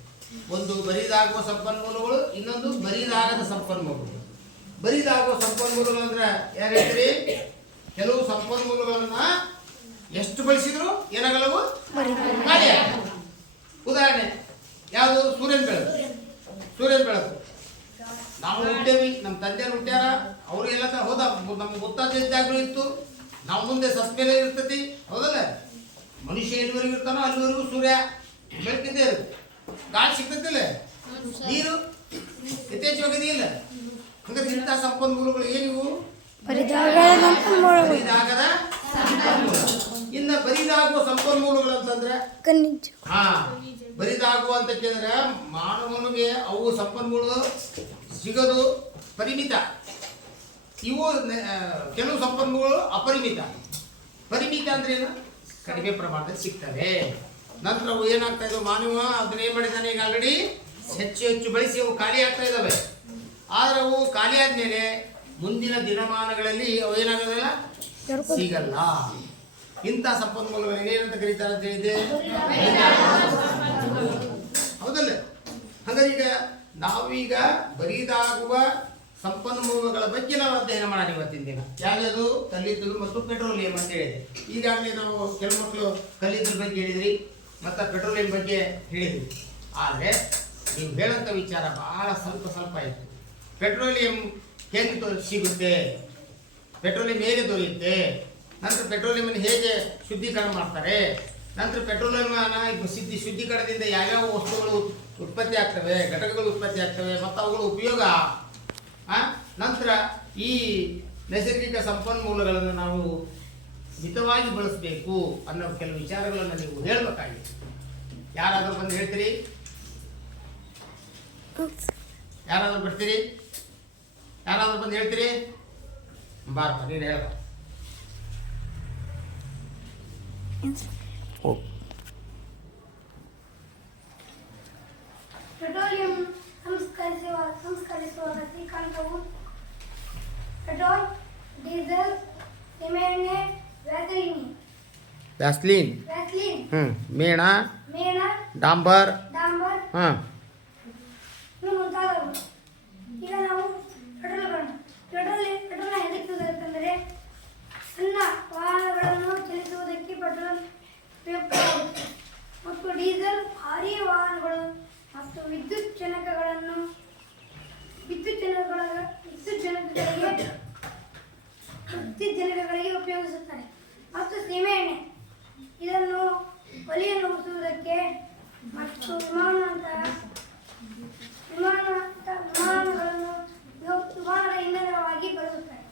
ಒಂದು ಬರಿದಾಗುವ ಸಂಪನ್ಮೂಲಗಳು, ಇನ್ನೊಂದು ಬರಿದಾಗದ ಸಂಪನ್ಮೂಲಗಳು. ಬರಿದಾಗುವ ಸಂಪನ್ಮೂಲಗಳು ಅಂದ್ರೆ ಯಾರು ಹೇಳ್ತೀರಿ? ಕೆಲವು ಸಂಪನ್ಮೂಲಗಳನ್ನ ಎಷ್ಟು ಬಳಸಿದ್ರು ಏನಾಗಲ್ಲವು? ಖಾಲಿ ಆಗಲ್ಲ. ಉದಾಹರಣೆ ಯಾವುದು? ಸೂರ್ಯನ ಬೆಳಕು. ಸೂರ್ಯನ ಬೆಳಕು ನಾವು ಹುಟ್ಟೇವಿ, ನಮ್ಮ ತಂದೆಯರು ಹುಟ್ಟ್ಯಾರ, ಅವರು ಎಲ್ಲ ಹೋದ, ನಮ್ಗೆ ಗೊತ್ತಾಗಿದ್ದಾಗಲೂ ಇತ್ತು. ನಾವು ಮುಂದೆ ಸತ್ ಮೇಲೆ ಇರ್ತತಿ, ಹೌದಲ್ಲ? ಮನುಷ್ಯ ಎಲ್ಲಿವರೆಗೂ ಇರ್ತಾನೋ ಅಲ್ಲಿವರೆಗೂ ಸೂರ್ಯ ಬೆಳಕಿದ್ದೇ ಇರುತ್ತೆ. ಗಾಳಿ ಸಿಗ್ತತಿಲ್ಲ, ನೀರು ಯಥೇಚ್ಛವಾಗಿದೆಯಿಲ್ಲ. ಹಂಗಾದ್ರೆ ಇಂಥ ಸಂಪನ್ಮೂಲಗಳು ಏನಿವು? ಬರಿದಾಗದ ಸಂಪನ್ಮೂಲ. ಇನ್ನು ಬರಿದಾಗುವ ಸಂಪನ್ಮೂಲಗಳು ಅಂತಂದ್ರೆ ಹಾ ಬರಿದಾಗುವ ಅಂತ ಕೇಳಿದ್ರೆ ಮಾನವನಿಗೆ ಅವು ಸಂಪನ್ಮೂಲ ಸಿಗೋದು ಪರಿಮಿತ. ಇವು ಕೆಲವು ಸಂಪನ್ಮೂಲಗಳು ಅಪರಿಮಿತ. ಪರಿಮಿತ ಅಂದ್ರೆ ಏನು? ಕಡಿಮೆ ಪ್ರಮಾಣದಲ್ಲಿ ಸಿಗ್ತವೆ. ನಂತರ ಅವು ಏನಾಗ್ತಾ ಇದಾವೆ? ಮಾನವ ಅದನ್ನ ಏನ್ ಮಾಡಿದ್ದಾನೆ? ಈಗ ಆಲ್ರೆಡಿ ಹೆಚ್ಚು ಹೆಚ್ಚು ಬಳಸಿ ಅವು ಖಾಲಿ ಆಗ್ತಾ ಇದ್ದಾವೆ. ಆದ್ರೆ ಅವು ಖಾಲಿ ಆದ್ಮೇಲೆ ಮುಂದಿನ ದಿನಮಾನಗಳಲ್ಲಿ ಅವು ಏನಾಗೋದಿಲ್ಲ, ಸಿಗಲ್ಲ. ಇಂಥ ಸಂಪನ್ಮೂಲಗಳಿಗೆ ಏನಂತ ಕರೀತಾರೆ ಅಂತ ಹೇಳಿದೆ? ಹೌದಲ್ಲ? ಹಾಗಾದ್ರೆ ಈಗ ನಾವೀಗ ಬರಿದಾಗುವ ಸಂಪನ್ಮೂಲಗಳ ಬಗ್ಗೆ ನಾವು ಅಧ್ಯಯನ ಮಾಡೋಣ ಇವತ್ತಿನ ದಿನ. ಯಾವ್ದು? ಕಲ್ಲಿದ್ದಲು ಮತ್ತು ಪೆಟ್ರೋಲಿಯಂ ಅಂತ ಹೇಳಿದೆ. ಈಗಾಗಲೇ ನಾವು ಕೆಲವು ಮಕ್ಕಳು ಕಲ್ಲಿದ್ದಲು ಬಗ್ಗೆ ಹೇಳಿದ್ರಿ ಮತ್ತು ಪೆಟ್ರೋಲಿಯಂ ಬಗ್ಗೆ ಹೇಳಿದ್ರಿ. ಆದರೆ ನೀವು ಹೇಳೋಂಥ ವಿಚಾರ ಬಹಳ ಸ್ವಲ್ಪ ಆಯಿತು. ಪೆಟ್ರೋಲಿಯಂ ಹೇಗೆ ಸಿಗುತ್ತೆ? ಪೆಟ್ರೋಲಿಯಂ ಹೇಗೆ ದೊರೆಯುತ್ತೆ? ನಂತರ ಪೆಟ್ರೋಲಿಯಮನ್ನು ಹೇಗೆ ಶುದ್ಧೀಕರಣ ಮಾಡ್ತಾರೆ? ನಂತರ ಪೆಟ್ರೋಲಿಯಂ ಶುದ್ಧೀಕರಣದಿಂದ ಯಾವ್ಯಾವ ವಸ್ತುಗಳು ಉತ್ಪತ್ತಿ ಆಗ್ತವೆ, ಘಟಕಗಳು ಉತ್ಪತ್ತಿ ಆಗ್ತವೆ ಮತ್ತು ಅವುಗಳ ಉಪಯೋಗ. ನಂತರ ಈ ನೈಸರ್ಗಿಕ ಸಂಪನ್ಮೂಲಗಳನ್ನು ನಾವು ಮಿತವಾಗಿ ಬಳಸಬೇಕು ಅನ್ನೋ ಕೆಲವು ವಿಚಾರಗಳನ್ನು ನೀವು ಹೇಳಬೇಕಾಗಿದೆ. ಯಾರಾದರೂ ಬಂದು ಹೇಳ್ತೀರಿ? ಯಾರಾದರೂ ಬರ್ತೀರಿ? ಯಾರಾದರೂ ಬಂದು ಹೇಳ್ತೀರಿ? ಬಾರಪ್ಪ, ನೀನು ಹೇಳಪ್ಪ. ಪೆಟ್ರೋಲಿಯಂ ಸಂಸ್ಕರಿಸುವ ರಾಸಾಯನಿಕವು ಪೆಟ್ರೋಲ್, ಡೀಸೆಲ್, ಎಣ್ಣೆ, ವ್ಯಾಸಲಿನ್, ಮೇಣ, ಡಾಂಬರ್, ಮುಂತಾದವು. ಈಗ ನಾವು ಪೆಟ್ರೋಲ್ ಎದಕ್ಕೆ ಅಂತಂದರೆ ಸಣ್ಣ ವಾಹನಗಳನ್ನು ಚಲಿಸುವುದಕ್ಕೆ ಪೆಟ್ರೋಲ್ ಉಪಯುಕ್ತವಾಗುತ್ತೆ. ಮತ್ತು ಡೀಸೆಲ್ ಭಾರೀ ವಾಹನಗಳು ಮತ್ತು ವಿದ್ಯುತ್ ಜನಕಗಳಿಗೆ ಉಪಯೋಗಿಸುತ್ತಾರೆ. ಮತ್ತು ಸೀಮೆಎಣ್ಣೆ ಇದನ್ನು ಒಲೆಯನ್ನು ಉರಿಸುವುದಕ್ಕೆ ಮತ್ತು ವಿಮಾನದ ಇಂಧನವಾಗಿ ಬಳಸುತ್ತಾರೆ.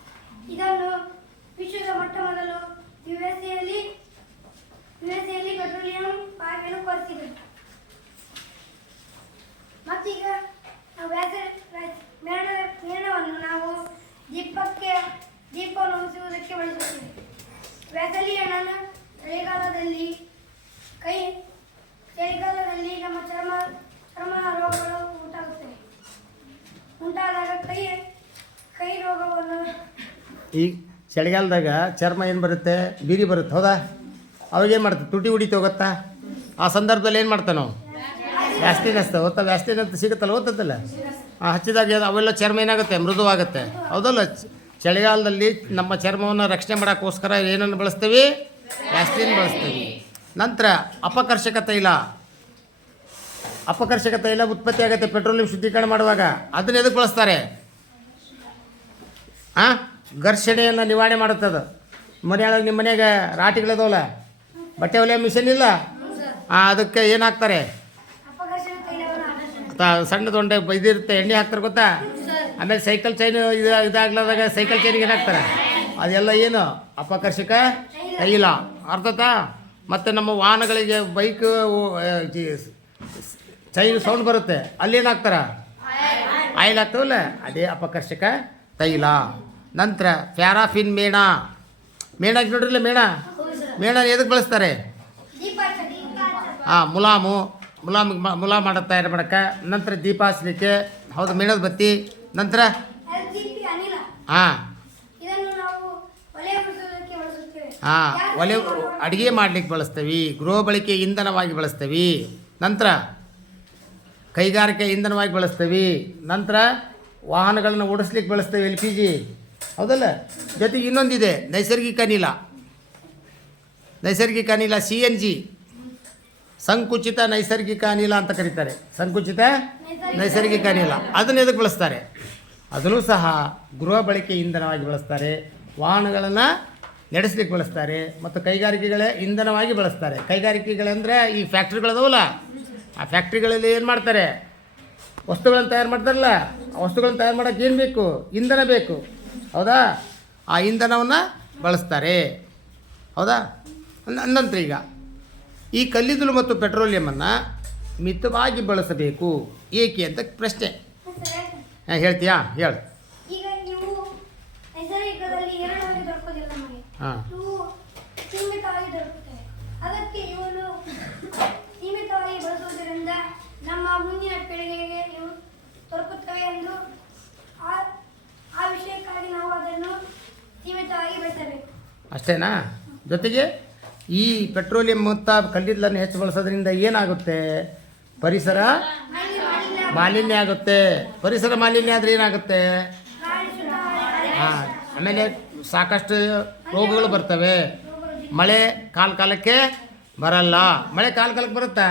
ಇದನ್ನು ವಿಶ್ವದ ಮೊಟ್ಟಮೊದಲು ಯುಎಸ್ಎಯಲ್ಲಿ ಪೆಟ್ರೋಲಿಯಂ ಬಾವಿಯನ್ನು ಕೊರೆಸಿದರು. ಮತ್ತೀಗ ಮೇಣವನ್ನು ನಾವು ದೀಪವನ್ನು ಉರಿಸುವುದಕ್ಕೆ ಬಳಸುತ್ತೇವೆ. ಈಗ ಚಳಿಗಾಲದಾಗ ಚರ್ಮ ಏನು ಬರುತ್ತೆ, ಬಿರಿ ಬರುತ್ತೆ, ಹೌದಾ? ಅವಾಗೇನು ಮಾಡ್ತೀವಿ, ತುಟಿ ಉಡಿತು ಹೋಗುತ್ತಾ? ಆ ಸಂದರ್ಭದಲ್ಲಿ ಏನು ಮಾಡ್ತಾವೆ ನಾವು? ವ್ಯಾಸ್ಲಿನ್ ಹಚ್ತೇವೆ, ಓದ್ತಾ ವ್ಯಾಸ್ಲಿನ್ ಅಂತ ಸಿಗುತ್ತಲ್ಲ, ಓದ್ತದಲ್ಲ, ಹಚ್ಚಿದಾಗ ಅವೆಲ್ಲ ಚರ್ಮ ಏನಾಗುತ್ತೆ, ಮೃದುವಾಗುತ್ತೆ, ಹೌದಲ್ಲ? ಚಳಿಗಾಲದಲ್ಲಿ ನಮ್ಮ ಚರ್ಮವನ್ನು ರಕ್ಷಣೆ ಮಾಡೋಕ್ಕೋಸ್ಕರ ಏನನ್ನು ಬಳಸ್ತೀವಿ? ವ್ಯಾಸ್ಲಿನ್ ಬಳಸ್ತೀವಿ. ನಂತರ ಅಪಕರ್ಷಕ ತೈಲ ಉತ್ಪತ್ತಿ ಆಗುತ್ತೆ ಪೆಟ್ರೋಲಿಯಂ ಶುದ್ಧೀಕರಣ ಮಾಡುವಾಗ. ಅದನ್ನ ಎದಕ್ಕೆ ಬಳಸ್ತಾರೆ? ಘರ್ಷಣೆಯನ್ನು ನಿವಾರಣೆ ಮಾಡುತ್ತದು. ಮನೆಯೊಳಗೆ ನಿಮ್ಮ ಮನೆಯಾಗ ರಾಟಿಗಳಿದಾವಲ್ಲ, ಬಟ್ಟೆ ಹೊಲಿಯೋ ಮಿಷನ್ ಇಲ್ಲ, ಅದಕ್ಕೆ ಏನು ಹಾಕ್ತಾರೆ? ಸಣ್ಣ ದೊಂಡೆ ಇದಿರುತ್ತೆ, ಎಣ್ಣೆ ಹಾಕ್ತಾರೆ ಗೊತ್ತಾ? ಆಮೇಲೆ ಸೈಕಲ್ ಚೈನ್ ಇದಾಗ್ಲಾದಾಗ ಸೈಕಲ್ ಚೈನಿಗೆ ಏನು ಹಾಕ್ತಾರೆ? ಅದೆಲ್ಲ ಏನು? ಅಪಕರ್ಷಕ ತೈಲ. ಅರ್ಥತಾ? ಮತ್ತು ನಮ್ಮ ವಾಹನಗಳಿಗೆ ಬೈಕ್ ಚೈನ್ ಸೌಂಡ್ ಬರುತ್ತೆ, ಅಲ್ಲೇನು ಹಾಕ್ತಾರೆ? ಆಯಿಲ್ ಹಾಕ್ತವಲ್ಲ, ಅದೇ ಅಪಕರ್ಷಕ ತೈಲ. ನಂತರ ಪ್ಯಾರಾಫಿನ್ ಮೇಣ ನೋಡ್ರಿಲ್ಲ, ಮೇಣ ಎದಕ್ಕೆ ಬಳಸ್ತಾರೆ? ಮುಲಾಮ್ ಮಾಡುತ್ತಾ ತಯಾರು ಮಾಡೋಕ್ಕೆ. ನಂತರ ದೀಪ ಹಚ್ಚಲಿಕ್ಕೆ, ಹೌದು, ಮೇಣದ ಬತ್ತಿ. ನಂತರ ಒಲೆ ಅಡುಗೆ ಮಾಡಲಿಕ್ಕೆ ಬಳಸ್ತೀವಿ, ಗೃಹ ಬಳಕೆ ಇಂಧನವಾಗಿ ಬಳಸ್ತೀವಿ. ನಂತರ ಕೈಗಾರಿಕೆ ಇಂಧನವಾಗಿ ಬಳಸ್ತೀವಿ. ನಂತರ ವಾಹನಗಳನ್ನು ಓಡಿಸ್ಲಿಕ್ಕೆ ಬಳಸ್ತೀವಿ, LPG, ಹೌದಲ್ಲ? ಜೊತೆಗೆ ಇನ್ನೊಂದಿದೆ, ನೈಸರ್ಗಿಕ ಅನಿಲ CNG, ಸಂಕುಚಿತ ನೈಸರ್ಗಿಕ ಅನಿಲ ಅಂತ ಕರೀತಾರೆ. ಸಂಕುಚಿತ ನೈಸರ್ಗಿಕ ಅನಿಲ ಅದನ್ನು ಎದಕ್ಕೆ ಬಳಸ್ತಾರೆ? ಅದನ್ನು ಸಹ ಗೃಹ ಬಳಕೆ ಇಂಧನವಾಗಿ ಬಳಸ್ತಾರೆ, ವಾಹನಗಳನ್ನು ನಡೆಸಲಿಕ್ಕೆ ಬಳಸ್ತಾರೆ, ಮತ್ತು ಕೈಗಾರಿಕೆಗಳೇ ಇಂಧನವಾಗಿ ಬಳಸ್ತಾರೆ. ಕೈಗಾರಿಕೆಗಳಂದರೆ ಈ ಫ್ಯಾಕ್ಟ್ರಿಗಳದವಲ್ಲ, ಆ ಫ್ಯಾಕ್ಟ್ರಿಗಳಲ್ಲಿ ಏನು ಮಾಡ್ತಾರೆ? ವಸ್ತುಗಳನ್ನು ತಯಾರು ಮಾಡ್ತಾರಲ್ಲ, ಆ ವಸ್ತುಗಳನ್ನು ತಯಾರು ಮಾಡೋಕ್ಕೆ ಏನು ಬೇಕು? ಇಂಧನ ಬೇಕು, ಹೌದಾ? ಆ ಇಂಧನವನ್ನು ಬಳಸ್ತಾರೆ, ಹೌದಾ? ನಂತರ ಈಗ ಈ ಕಲ್ಲಿದ್ದಲು ಮತ್ತು ಪೆಟ್ರೋಲಿಯಮನ್ನು ಮಿತವಾಗಿ ಬಳಸಬೇಕು, ಏಕೆ ಅಂತ ಪ್ರಶ್ನೆ. ಹೇಳ್ತೀಯಾ? ಹೇಳು. ಈಗ ನೀವು ನೈಸರ್ಗಿಕದಲ್ಲಿ ಎರಡಾಗಿ ದೊರಕೋದಿಲ್ಲ ನಮಗೆ, ಇವು ಸೀಮಿತವಾಗಿ ದೊರಕುತ್ತವೆ. ಅದಕ್ಕೆ ಇವನ್ನು ಸೀಮಿತವಾಗಿ ಬಳಸುವುದರಿಂದ ನಮ್ಮ ಮುಂದಿನ ಪೀಳಿಗೆಗೆ ಇವು ದೊರಕುತ್ತವೆ ಎಂದು ಆ ವಿಷಯಕ್ಕಾಗಿ ನಾವು ಅದನ್ನು ಸೀಮಿತವಾಗಿ ಬಳಸಬೇಕು. ಅಷ್ಟೇನಾ? ಜೊತೆಗೆ ಈ ಪೆಟ್ರೋಲಿಯಂ ಮತ್ತು ಕಲ್ಲಿದ್ದಲನ್ನು ಹೆಚ್ಚು ಬಳಸೋದ್ರಿಂದ ಏನಾಗುತ್ತೆ? ಪರಿಸರ ಮಾಲಿನ್ಯ ಆಗುತ್ತೆ. ಪರಿಸರ ಮಾಲಿನ್ಯ ಆದರೆ ಏನಾಗುತ್ತೆ? ಆಮೇಲೆ ಸಾಕಷ್ಟು ರೋಗಗಳು ಬರ್ತವೆ. ಮಳೆ ಕಾಲಕ್ಕೆ ಬರಲ್ಲ. ಮಳೆ ಕಾಲಕ್ಕೆ ಬರುತ್ತಾ?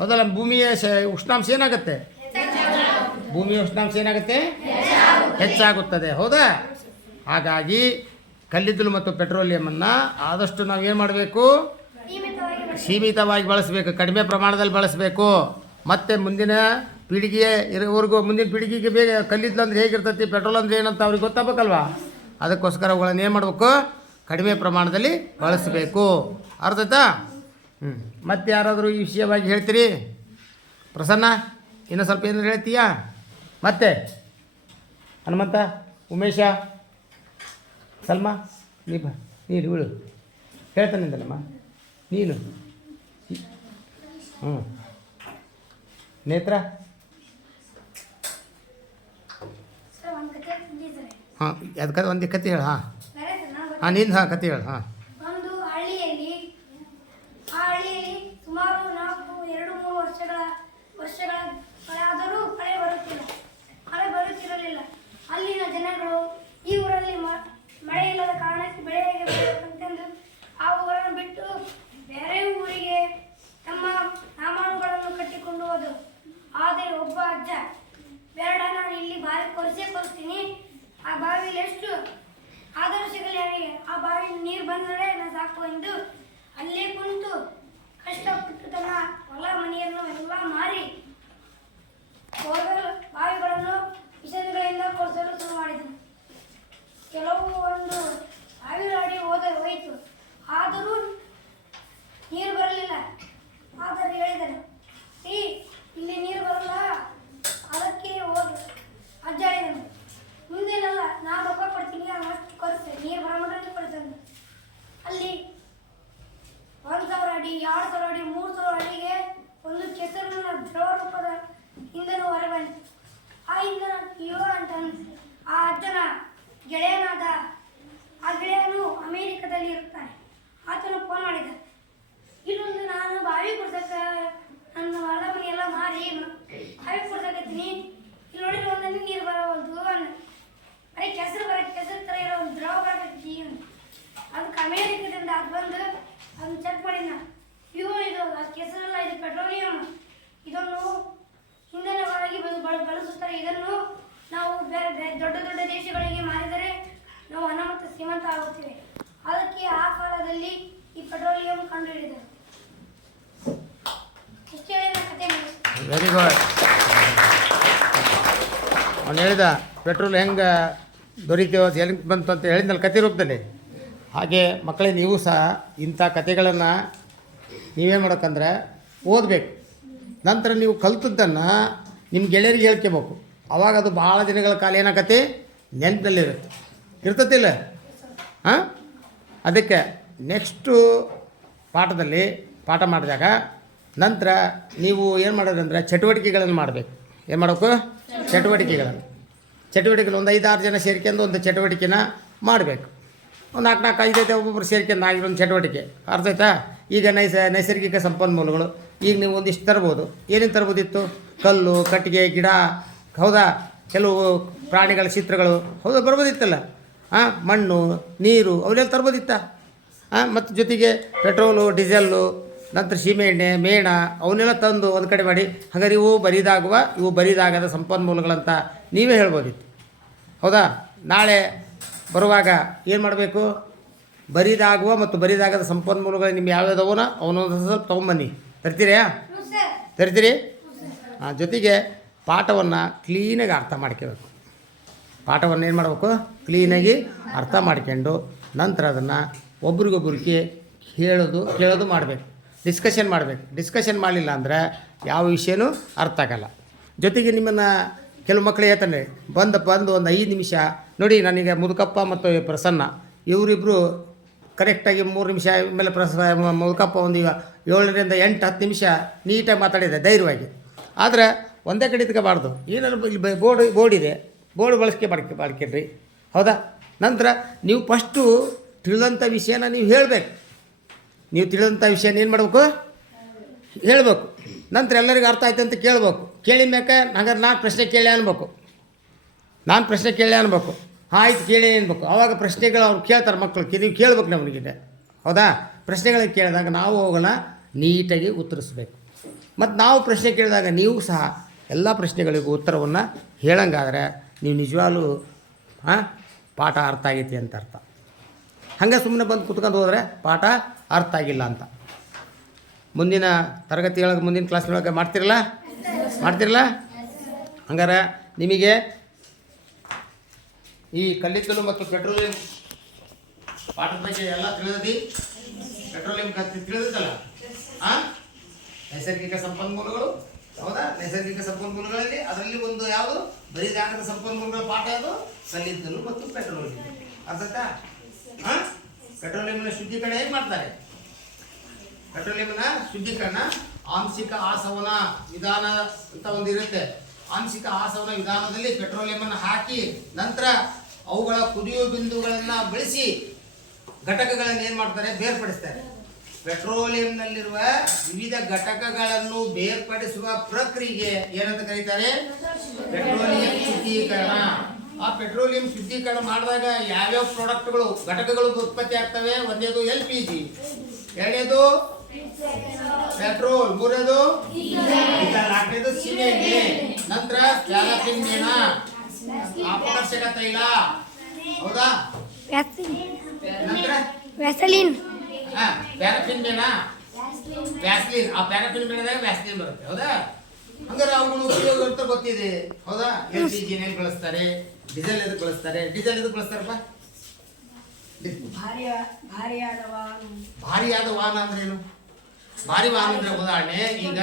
ಹೌದಲ್ಲ? ಭೂಮಿಯ ಉಷ್ಣಾಂಶ ಏನಾಗುತ್ತೆ? ಭೂಮಿಯ ಉಷ್ಣಾಂಶ ಏನಾಗುತ್ತೆ? ಹೆಚ್ಚಾಗುತ್ತದೆ, ಹೌದಾ? ಹಾಗಾಗಿ ಕಲ್ಲಿದ್ದಲು ಮತ್ತು ಪೆಟ್ರೋಲಿಯಮನ್ನು ಆದಷ್ಟು ನಾವು ಏನು ಮಾಡಬೇಕು? ಸೀಮಿತವಾಗಿ ಬಳಸಬೇಕು, ಕಡಿಮೆ ಪ್ರಮಾಣದಲ್ಲಿ ಬಳಸಬೇಕು. ಮತ್ತು ಮುಂದಿನ ಪೀಳಿಗೆ ಇರೋವರೆಗೂ, ಮುಂದಿನ ಪೀಳಿಗೆಗೆ ಬೇಗ ಕಲ್ಲಿದ್ದಲು ಅಂದರೆ ಹೇಗಿರ್ತೈತಿ, ಪೆಟ್ರೋಲ್ ಅಂದರೆ ಏನಂತ ಅವ್ರಿಗೆ ಗೊತ್ತಾಗಬೇಕಲ್ವ? ಅದಕ್ಕೋಸ್ಕರ ಅವುಗಳನ್ನು ಏನು ಮಾಡಬೇಕು? ಕಡಿಮೆ ಪ್ರಮಾಣದಲ್ಲಿ ಬಳಸಬೇಕು. ಅರ್ಥಾಯ್ತಾ? ಮತ್ತೆ ಯಾರಾದರೂ ಈ ವಿಷಯವಾಗಿ ಹೇಳ್ತೀರಿ? ಪ್ರಸನ್ನ, ಇನ್ನೂ ಸ್ವಲ್ಪ ಏನಾದ್ರು ಹೇಳ್ತೀಯಾ? ಮತ್ತೆ ಹನುಮಂತ, ಉಮೇಶ, ಸಲ್ಮಾ, ನೀನು ಬಿಡು, ಹೇಳ್ತಾನಿಂದಲ್ಲಮ್ಮ ನೀನು. ನೇತ್ರ, ಅದಕ್ಕೆ ಒಂದು ಕತೆ ಹೇಳು. ನೀನು ಕತೆ ಹೇಳು. ಒಂದು ಹಳ್ಳಿಯಲ್ಲಿ, ಆ ಹಳ್ಳಿಯಲ್ಲಿ ಸುಮಾರು 2-3 ವರ್ಷಗಳಾದರೂ ಮಳೆ ಬರುತ್ತಿರಲಿಲ್ಲ. ಅಲ್ಲಿನ ಜನಗಳು ಈ ಊರಲ್ಲಿ ಮಳೆ ಇಲ್ಲದ ಕಾರಣಕ್ಕೆ ಬೆಳೆ ಹೇಗೆ ಬೆಳೆಯಬೇಕಂತೆಂದು ಆ ಊರನ್ನು ಬಿಟ್ಟು ಬೇರೆ ಊರಿಗೆ ತಮ್ಮ ಸಾಮಾನುಗಳನ್ನು ಕಟ್ಟಿಕೊಂಡು ಹೋದರು. ಆದರೆ ಒಬ್ಬ ಅಜ್ಜ, ಬೇಡ, ನಾನು ಇಲ್ಲಿ ಬಾವಿ ಕೊರೆಸ್ತೀನಿ, ಆ ಬಾವಿಯಲ್ಲಿ ಎಷ್ಟು ಆದರೂ ಸಿಗಲಿ ಅವರಿಗೆ, ಆ ಬಾವಿಯಲ್ಲಿ ನೀರು ಬಂದರೆ ನಾನು ಸಾಕು ಎಂದು ಅಲ್ಲೇ ಕುಂತು ಕಷ್ಟಪಟ್ಟು ತನ್ನ ಹೊಲ ಮನೆಯನ್ನು ಎಲ್ಲ ಮಾರಿ ಬಾವಿಗಳನ್ನು ಮಿಷನ್ಗಳಿಂದ ಕೊರೆಸಲು ಶುರು ಮಾಡಿದನು. ಕೆಲವು 1,000 ಅಡಿ ಹೋಯಿತು, ಆದರೂ ನೀರು ಬರಲಿಲ್ಲ. ಆದರೆ ಹೇಳಿದನು, ಇಲ್ಲಿ ನೀರು ಬರಲ್ಲ, ಅದಕ್ಕೆ ಹೋದು. ಅಜ್ಜ ಹೇಳಿದನು, ಮುಂದೇನಲ್ಲ, ನಾನು ರೊಕ್ಕ ಕೊಡ್ತೀನಿ, ಅಷ್ಟು ಕೊರಿಸಿ, ನೀರು ಬರಮಟ್ಟ ಕೊಡಿಸಂದು. ಅಲ್ಲಿ 1,000 ಅಡಿ, 2,000 ಅಡಿ, 3,000 ಅಡಿಗೆ ಒಂದು ಕೆಸರಿನ ದ್ರವ ರೂಪದ ಇಂಧನ ಹೊರಬಂತು. ಆ ಇಂಧನ ಅಂತ ಆ ಅಜ್ಜನ ಗೆಳೆಯನಾದ ದೂರದಲ್ಲಿ ಇರುತ್ತಾನೆ. ಆತನು ಫೋನ್ ಮಾಡಿದ. ಇಲ್ಲೊಂದು ನಾನು ಬಾವಿ ಕೊಡ್ಸಕ್ಕ ನನ್ನ ಹೊಲ ಮನೆ ಎಲ್ಲ ಮಾರಿ ಬಾವಿ ಕೊಡ್ಸಕತ್ತೀನಿ. ಇಲ್ಲಿ ನೋಡಿದ್ರೆ ಒಂದಲ್ಲಿ ನೀರು ಬರೋದು ಬರೀ ಕೆಸರು ಥರ ಇರೋ ಒಂದು ದ್ರವ ಬರಕತ್ತಿ. ಅದಕ್ಕೆ ಅಮೇರಿಕದಿಂದ ಅದು ಬಂದು ಅದನ್ನ ಚೆಕ್ ಮಾಡಿದ. ಇದು ಕೆಸರಲ್ಲ, ಇದು ಪೆಟ್ರೋಲಿಯಂ. ಇದನ್ನು ಇಂಧನವಾಗಿ ಬಳಸುತ್ತಾರೆ. ಇದನ್ನು ನಾವು ಬೇರೆ ದೊಡ್ಡ ದೊಡ್ಡ ದೇಶಗಳಿಗೆ ಮಾರಿದರೆ ನಾವು ಹಣ ಮತ್ತು ಶ್ರೀಮಂತ ಆಗುತ್ತೇವೆ. ಅದಕ್ಕೆ ಆ ಕಾಲದಲ್ಲಿ ಈ ಪೆಟ್ರೋಲಿಯಂ ಕಂಡುಹಿಡಿದರು. ಇಷ್ಟು ಹೇಳಿ ನನ್ನ ಕತೆ ಮುಗಿಸ್ತೀನಿ. Very good. ಅವನು ಹೇಳಿದ ಪೆಟ್ರೋಲ್ ಹೆಂಗೆ ದೊರೀತೀವೋ ಹೆಂಗೆ ಬಂತು ಅಂತ ಹೇಳಿದ್ನಲ್ಲ ಕತೆ ರೂಪದಲ್ಲಿ. ಹಾಗೆ ಮಕ್ಕಳೇ ನೀವು ಸಹ ಇಂಥ ಕತೆಗಳನ್ನು ನೀವೇನು ಮಾಡೋಕ್ಕಂದ್ರೆ ಓದಬೇಕು. ನಂತರ ನೀವು ಕಲ್ತದ್ದನ್ನು ನಿಮ್ಮ ಗೆಳೆಯರಿಗೆ ಹೇಳ್ಕೋಬೇಕು. ಆವಾಗ ಅದು ಭಾಳ ದಿನಗಳ ಕಾಲ ಏನಾಗತ್ತೆ ನೆನಪಿನಲ್ಲಿರುತ್ತೆ. ಇರ್ತತಿಲ್ಲ? ಹಾಂ, ಅದಕ್ಕೆ ನೆಕ್ಸ್ಟು ಪಾಠದಲ್ಲಿ ಪಾಠ ಮಾಡಿದಾಗ ನಂತರ ನೀವು ಏನು ಮಾಡೋದಂದ್ರೆ ಚಟುವಟಿಕೆಗಳನ್ನು ಮಾಡಬೇಕು. ಏನು ಮಾಡಬೇಕು? ಚಟುವಟಿಕೆಗಳು ಒಂದು 5-6 ಜನ ಸೇರ್ಕೊಂಡು ಒಂದು ಚಟುವಟಿಕೆನ ಮಾಡಬೇಕು. ಒಂದು 4-5 ಒಬ್ಬೊಬ್ಬರು ಸೇರ್ಕೊಂಡು ಆಗಿರೋ ಚಟುವಟಿಕೆ ಅರ್ಥ ಆಯ್ತಾ? ಈಗ ನೈಸರ್ಗಿಕ ಸಂಪನ್ಮೂಲಗಳು ಈಗ ನೀವು ಒಂದಿಷ್ಟು ತರ್ಬೋದು. ಏನೇನು ತರ್ಬೋದಿತ್ತು? ಕಲ್ಲು, ಕಟ್ಟಿಗೆ, ಗಿಡ, ಹೌದಾ, ಕೆಲವು ಪ್ರಾಣಿಗಳ ಚಿತ್ರಗಳು, ಹೌದಾ, ಬರ್ಬೋದಿತ್ತಲ್ಲ. ಮಣ್ಣು, ನೀರು ಅವನ್ನೆಲ್ಲ ತರ್ಬೋದಿತ್ತ. ಮತ್ತು ಜೊತೆಗೆ ಪೆಟ್ರೋಲು, ಡೀಸೆಲ್ಲು, ನಂತರ ಸೀಮೆಎಣ್ಣೆ, ಮೇಣ ಅವನ್ನೆಲ್ಲ ತಂದು ಒಂದು ಕಡೆ ಮಾಡಿ ಹಾಗಾದ್ರೆ ಇವು ಬರಿದಾಗದ ಸಂಪನ್ಮೂಲಗಳಂತ ನೀವೇ ಹೇಳ್ಬೋದಿತ್ತು. ಹೌದಾ? ನಾಳೆ ಬರುವಾಗ ಏನು ಮಾಡಬೇಕು? ಬರಿದಾಗುವ ಮತ್ತು ಬರಿದಾಗದ ಸಂಪನ್ಮೂಲಗಳು ನಿಮ್ಮ ಯಾವ್ಯಾವುದವನ ಅವನೊಂದು ಸ್ವಲ್ಪ ತೊಗೊಂಬನ್ನಿ. ತರ್ತೀರಿ? ಜೊತೆಗೆ ಪಾಠವನ್ನು ಕ್ಲೀನಾಗಿ ಅರ್ಥ ಮಾಡ್ಕೋಬೇಕು. ಪಾಠವನ್ನು ಏನು ಮಾಡಬೇಕು? ಕ್ಲೀನಾಗಿ ಅರ್ಥ ಮಾಡ್ಕೊಂಡು ನಂತರ ಅದನ್ನು ಒಬ್ರಿಗೊಬ್ರಿಗೆ ಕೇಳೋದು ಮಾಡಬೇಕು. ಡಿಸ್ಕಷನ್ ಮಾಡಬೇಕು. ಡಿಸ್ಕಷನ್ ಮಾಡಲಿಲ್ಲ ಅಂದರೆ ಯಾವ ವಿಷಯನೂ ಅರ್ಥ ಆಗಲ್ಲ. ಜೊತೆಗೆ ನಿಮ್ಮನ್ನು ಕೆಲವು ಮಕ್ಕಳು ಹೇಳ್ತಾನೆ ಬಂದು ಒಂದು 5 ನಿಮಿಷ ನೋಡಿ. ನನಗೆ ಮುದುಕಪ್ಪ ಮತ್ತು ಪ್ರಸನ್ನ ಇವರಿಬ್ಬರು ಕರೆಕ್ಟಾಗಿ 3 ನಿಮಿಷ ಮೇಲೆ ಮುದುಕಪ್ಪ ಒಂದು 7ರಿಂದ 8-10 ನಿಮಿಷ ನೀಟಾಗಿ ಮಾತಾಡಿದೆ ಧೈರ್ಯವಾಗಿ. ಆದರೆ ಒಂದೇ ಕಡೆ ಇಟ್ಕೋಬಾರ್ದು. ಏನಾದ್ರು ಇಲ್ಲಿ ಬೋರ್ಡ್ ಇದೆ, ಬೋರ್ಡ್ ಮಾಡ್ಕೊಳ್ರಿ. ಹೌದಾ? ನಂತರ ನೀವು ಫಸ್ಟು ತಿಳಿದಂಥ ವಿಷಯನ ನೀವು ಹೇಳಬೇಕು. ನೀವು ತಿಳಿದಂಥ ವಿಷಯನ ಏನು ಮಾಡಬೇಕು? ಹೇಳಬೇಕು. ನಂತರ ಎಲ್ಲರಿಗೂ ಅರ್ಥ ಆಯ್ತು ಅಂತ ಕೇಳ್ಬೇಕು. ಕೇಳಿದ ಮ್ಯಾಕೆ ಹಂಗಾರೆ ನಾನು ಪ್ರಶ್ನೆ ಕೇಳಿ ಅನ್ಬೇಕು. ಆಯ್ತು ಕೇಳಿ ಅನ್ಬೇಕು. ಆವಾಗ ಪ್ರಶ್ನೆಗಳು ಅವ್ರು ಕೇಳ್ತಾರೆ ಮಕ್ಕಳು. ನೀವು ಕೇಳ್ಬೇಕು ನಮಗೆ. ಹೌದಾ? ಪ್ರಶ್ನೆಗಳಿಗೆ ಕೇಳಿದಾಗ ನಾವು ಅವುಗಳನ್ನ ನೀಟಾಗಿ ಉತ್ತರಿಸ್ಬೇಕು. ಮತ್ತು ನಾವು ಪ್ರಶ್ನೆ ಕೇಳಿದಾಗ ನೀವು ಸಹ ಎಲ್ಲ ಪ್ರಶ್ನೆಗಳಿಗೂ ಉತ್ತರವನ್ನು ಹೇಳಂಗಾದ್ರೆ ನೀವು ನಿಜವಾಗ್ಲೂ ಪಾಠ ಅರ್ಥ ಆಗೈತಿ ಅಂತ ಅರ್ಥ. ಹಂಗೆ ಸುಮ್ಮನೆ ಬಂದು ಕುತ್ಕೊಂಡು ಹೋದರೆ ಪಾಠ ಅರ್ಥ ಆಗಿಲ್ಲ ಅಂತ. ಮುಂದಿನ ತರಗತಿಯೊಳಗೆ ಮುಂದಿನ ಕ್ಲಾಸ್ನೊಳಗೆ ಮಾಡ್ತಿರಲ್ಲ? ಹಂಗಾರೆ ನಿಮಗೆ ಈ ಕಲ್ಲಿದ್ದಲು ಮತ್ತು ಪೆಟ್ರೋಲಿಯಂ ಪಾಠದ ಬಗ್ಗೆ ಎಲ್ಲ ತಿಳಿದಿ? ಪೆಟ್ರೋಲಿಯಂ ತಿಳಿದಲ್ಲ? ನೈಸರ್ಗಿಕ ಸಂಪನ್ಮೂಲಗಳು. ಹೌದಾ? ನೈಸರ್ಗಿಕ ಸಂಪನ್ಮೂಲಗಳಲ್ಲಿ ಅದರಲ್ಲಿ ಒಂದು ಯಾವುದು ಬರಿದಾಗದ ಸಂಪನ್ಮೂಲಗಳ ಪಾಠ ಯಾವುದು? ಕಲ್ಲಿದ್ದಲು ಮತ್ತು ಪೆಟ್ರೋಲಿಯಂ. ಅರ್ಥಾಯ್ತಾ? ಪೆಟ್ರೋಲಿಯಂನ ಶುದ್ಧೀಕರಣ ಹೇಗೆ ಮಾಡ್ತಾರೆ? ಪೆಟ್ರೋಲಿಯಂನ ಶುದ್ಧೀಕರಣ ಆಂಶಿಕ ಆಸವನ ವಿಧಾನ ಅಂತ ಒಂದು ಇರುತ್ತೆ. ಆಂಶಿಕ ಆಸವನ ವಿಧಾನದಲ್ಲಿ ಪೆಟ್ರೋಲಿಯಂನ್ನು ಹಾಕಿ ನಂತರ ಅವುಗಳ ಕುದಿಯುವ ಬಿಂದುಗಳನ್ನು ಬಳಸಿ ಘಟಕಗಳನ್ನು ಏನು ಮಾಡ್ತಾರೆ? ಬೇರ್ಪಡಿಸ್ತಾರೆ. ಪೆಟ್ರೋಲಿಯಂನಲ್ಲಿರುವ ವಿವಿಧ ಘಟಕಗಳನ್ನು ಬೇರ್ಪಡಿಸುವ ಪ್ರಕ್ರಿಯೆಗೆ ಏನಂತ ಕರೀತಾರೆ? ಪೆಟ್ರೋಲಿಯಂ ಶುದ್ಧೀಕರಣ. ಆ ಪೆಟ್ರೋಲಿಯಂ ಶುದ್ಧೀಕರಣ ಮಾಡಿದಾಗ ಯಾವ್ಯಾವ ಪ್ರಾಡಕ್ಟ್ಗಳು, ಘಟಕಗಳು ಉತ್ಪತ್ತಿ ಆಗ್ತವೆ? ಒಂದೇದು LPG, ಎರಡನೇದು ಪೆಟ್ರೋಲ್, ಮೂರನೇದು ನಾಲ್ಕನೇದು ಸೀಮೆಎಣ್ಣೆ, ನಂತರ ಪ್ಯಾರಾಫಿನ್ ಮೇಣ, ಅಪಕರ್ಷಕ ತೈಲ. ಹೌದಾ? ನಂತರ ವ್ಯಾಸಲಿನ್, ಪ್ಯಾರಾಫಿನ್ ಮೇಣ, ವ್ಯಾಸ್ಲಿನ್. ಆ ಪ್ಯಾರಾಫಿನ್ ಮೇಣದಾಗ ವ್ಯಾಸ್ಲಿನ್ ಬರುತ್ತೆ. ಹೌದಾ? ಹಂಗಾರೆ ಅವುಗಳು ಉಪಯೋಗ ಅಂತ ಗೊತ್ತಿದೆ. ಹೌದಾ? LPG ಎಲ್ಲಿ ಬಳಸ್ತಾರೆ? ಡೀಸೆಲ್ ಎದಕ್ಕೆ ಬಳಸ್ತಾರೆ? ಡೀಸೆಲ್ ಎದಕ್ಕೆ ಬಳಸ್ತಾರಪ್ಪ? ಭಾರಿಯಾದ ವಾಹನ ಅಂದ್ರೆ ಏನು? ಭಾರಿ ವಾಹನ ಅಂದ್ರೆ ಉದಾಹರಣೆ ಈಗ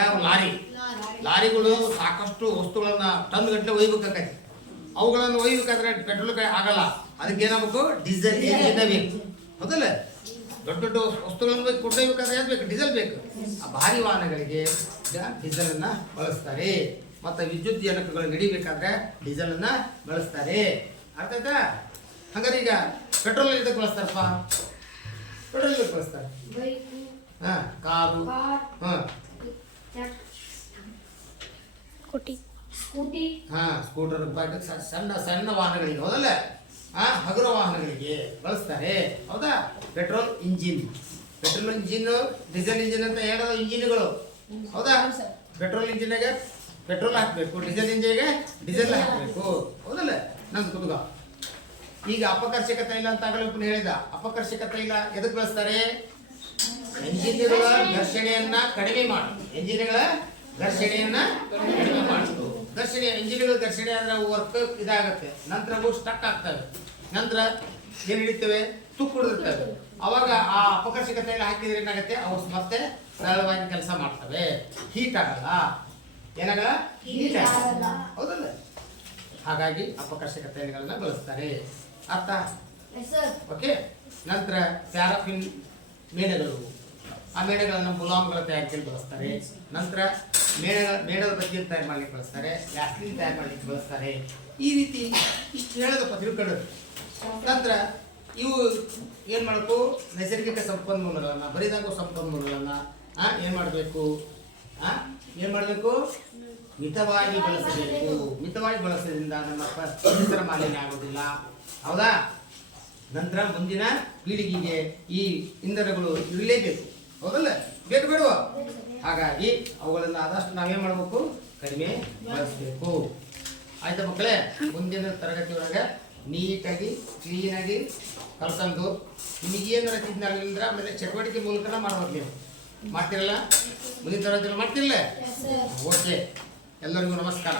ಲಾರಿಗಳು ಸಾಕಷ್ಟು ವಸ್ತುಗಳನ್ನ ಟನ್ ಗಟ್ಟಲೆ ಒಯ್ಬೇಕಾಗತ್ತೆ. ಅವುಗಳನ್ನು ಒಯ್ಬೇಕಾದ್ರೆ ಪೆಟ್ರೋಲ್ ಆಗಲ್ಲ. ಅದಕ್ಕೆ ಏನಾಗಬೇಕು? ಡೀಸೆಲ್ ಇಂಜಿನ್ ಬೇಕು. ಹೌದಲ್ಲ? ದೊಡ್ಡ ದೊಡ್ಡ ವಸ್ತುಗಳನ್ನು ಕೊಂಡೊಯ್ಬೇಕಾದ್ರೆ ಯಾವ್ದು ಬೇಕು? ಡೀಸೆಲ್ ಬೇಕು. ಆ ಭಾರಿ ವಾಹನಗಳಿಗೆ ಡೀಸೆಲನ್ನು ಬಳಸ್ತಾರೆ. ಮತ್ತು ವಿದ್ಯುತ್ ಜನಕಗಳು ನಡಿಬೇಕಾದ್ರೆ ಡೀಸೆಲನ್ನು ಬಳಸ್ತಾರೆ. ಅರ್ಥ ಆಯ್ತಾ? ಹಾಗಾದ್ರೆ ಈಗ ಪೆಟ್ರೋಲ್ ಇದಕ್ಕೆ ಬಳಸ್ತಾರಪ್ಪ? ಪೆಟ್ರೋಲ್ ಇದಕ್ಕೆ ಬಳಸ್ತಾರೆ. Bike car, car scooty scooter, bike, ಸಣ್ಣ ಸಣ್ಣ ವಾಹನಗಳಿಗೆ ಹೌದಲ್ಲ, ಹಗುರ ವಾಹನಗಳಿಗೆ ಬಳಸ್ತಾರೆ. ಹೌದಾ? ಪೆಟ್ರೋಲ್ ಇಂಜಿನ್, ಡೀಸೆಲ್ ಇಂಜಿನ್ ಅಂತ ಹೇಳೋದು ಇಂಜಿನ್ಗಳು. ಹೌದಾ? ಪೆಟ್ರೋಲ್ ಇಂಜಿನ್ಗೆ ಪೆಟ್ರೋಲ್ ಹಾಕಬೇಕು, ಡೀಸೆಲ್ ಇಂಜಿನ್ಗೆ ಡೀಸೆಲ್ ಹಾಕಬೇಕು. ಹೌದಲ್ಲ? ನಂದು ಕುದುಗ. ಈಗ ಅಪಕರ್ಷಕ ತೈಲ ಅಂತ ಆಗಲೇ ಹೇಳಿದ. ಅಪಕರ್ಷಕ ತೈಲ ಎದಕ್ಕೆ ಬಳಸ್ತಾರೆ? ಎಂಜಿನ್ಗಳ ಘರ್ಷಣೆಯನ್ನ ಕಡಿಮೆ ಮಾಡುದು. ಎಂಜಿನ್ಗಳ ಘರ್ಷಣೆಯನ್ನ ಕಡಿಮೆ ಮಾಡುದು. ಎಂಜಿನ್ಗಳ ಘರ್ಷಣೆ ಆದ್ರೆ ವರ್ಕ್ ಇದಾಗತ್ತೆ, ನಂತರ ಅವು ಸ್ಟಕ್ ಆಗ್ತವೆ, ನಂತರ ಏನ್ ಹಿಡಿತವೆ, ತುಕ್ಕು ಹಿಡಿದಿರ್ತವೆ. ಅವಾಗ ಆ ಅಪಕರ್ಷಕ ತೈಲ ಹಾಕಿದ್ರೆ ಏನಾಗುತ್ತೆ, ಅವು ಮತ್ತೆ ಸರಳವಾಗಿ ಕೆಲಸ ಮಾಡ್ತವೆ, ಹೀಟ್ ಆಗಲ್ಲ. ಏನಾಗಲ್ಲ? ಹೀಟ್ ಆಗಲ್ಲ. ಹೌದಲ್ಲ? ಹಾಗಾಗಿ ಅಪಕರ್ಷಕ ತೈಲಗಳನ್ನ ಬಳಸ್ತಾರೆ. ಅರ್ಥ? ಓಕೆ. ನಂತರ ಪ್ಯಾರಾಫಿನ್ ಮೇಣಗಳು, ಆ ಮೇಣಗಳನ್ನ ಮುಲಾಮ್ಗಳ ತಯಾರಿಕೆಯಲ್ಲಿ ಬಳಸ್ತಾರೆ. ನಂತರ ಮೇಣದ ಬಜ್ಜಿಯನ್ನು ತಯಾರು ಮಾಡ್ಲಿಕ್ಕೆ ಬಳಸ್ತಾರೆ, ವ್ಯಾಸ್ಲಿನ್ ತಯಾರು ಮಾಡ್ಲಿಕ್ಕೆ ಬಳಸ್ತಾರೆ. ಈ ರೀತಿ ಇಷ್ಟು ಹೇಳೋದಪ್ಪ ತಿಳ್ಕೊಳ್ಳೋದು. ನಂತರ ಇವು ಏನು ಮಾಡಬೇಕು, ನೈಸರ್ಗಿಕ ಸಂಪನ್ಮೂಲಗಳನ್ನು, ಬರಿದಾಗುವ ಸಂಪನ್ಮೂಲಗಳನ್ನು ಏನು ಮಾಡಬೇಕು, ಮಿತವಾಗಿ ಬಳಸಬೇಕು. ಮಿತವಾಗಿ ಬಳಸೋದ್ರಿಂದ ನಮ್ಮ ಪರಿಸರ ಮಾಲಿನ್ಯ ಆಗೋದಿಲ್ಲ. ಹೌದಾ? ನಂತರ ಮುಂದಿನ ಪೀಳಿಗೆಗೆ ಈ ಇಂಧನಗಳು ಇರಲೇಬೇಕು. ಹೌದಲ್ಲ? ಬೇಕು ಬೇಡುವ? ಹಾಗಾಗಿ ಅವುಗಳನ್ನು ಆದಷ್ಟು ನಾವೇನು ಮಾಡಬೇಕು, ಕಡಿಮೆ ಬಳಸಬೇಕು. ಆಯ್ತಾ ಮಕ್ಕಳೇ? ಮುಂದಿನ ತರಗತಿ ಒಳಗೆ ನೀಟಾಗಿ ಕ್ಲೀನಾಗಿ ಕಲ್ಕೊಂಡು ನಿಮಗೇನಾರ ತಿಂದಾಗಲಿಂದ್ರೆ ಆಮೇಲೆ ಚಟುವಟಿಕೆ ಮೂಲಕನ ಮಾಡ್ಬೇಕು. ನೀವು ಮಾಡ್ತಿರಲ್ಲ? ಮುಂದಿನ ತರಗತಿ ಮಾಡ್ತಿರಲ್ಲ? ಓಕೆ. ಎಲ್ಲರಿಗೂ ನಮಸ್ಕಾರ.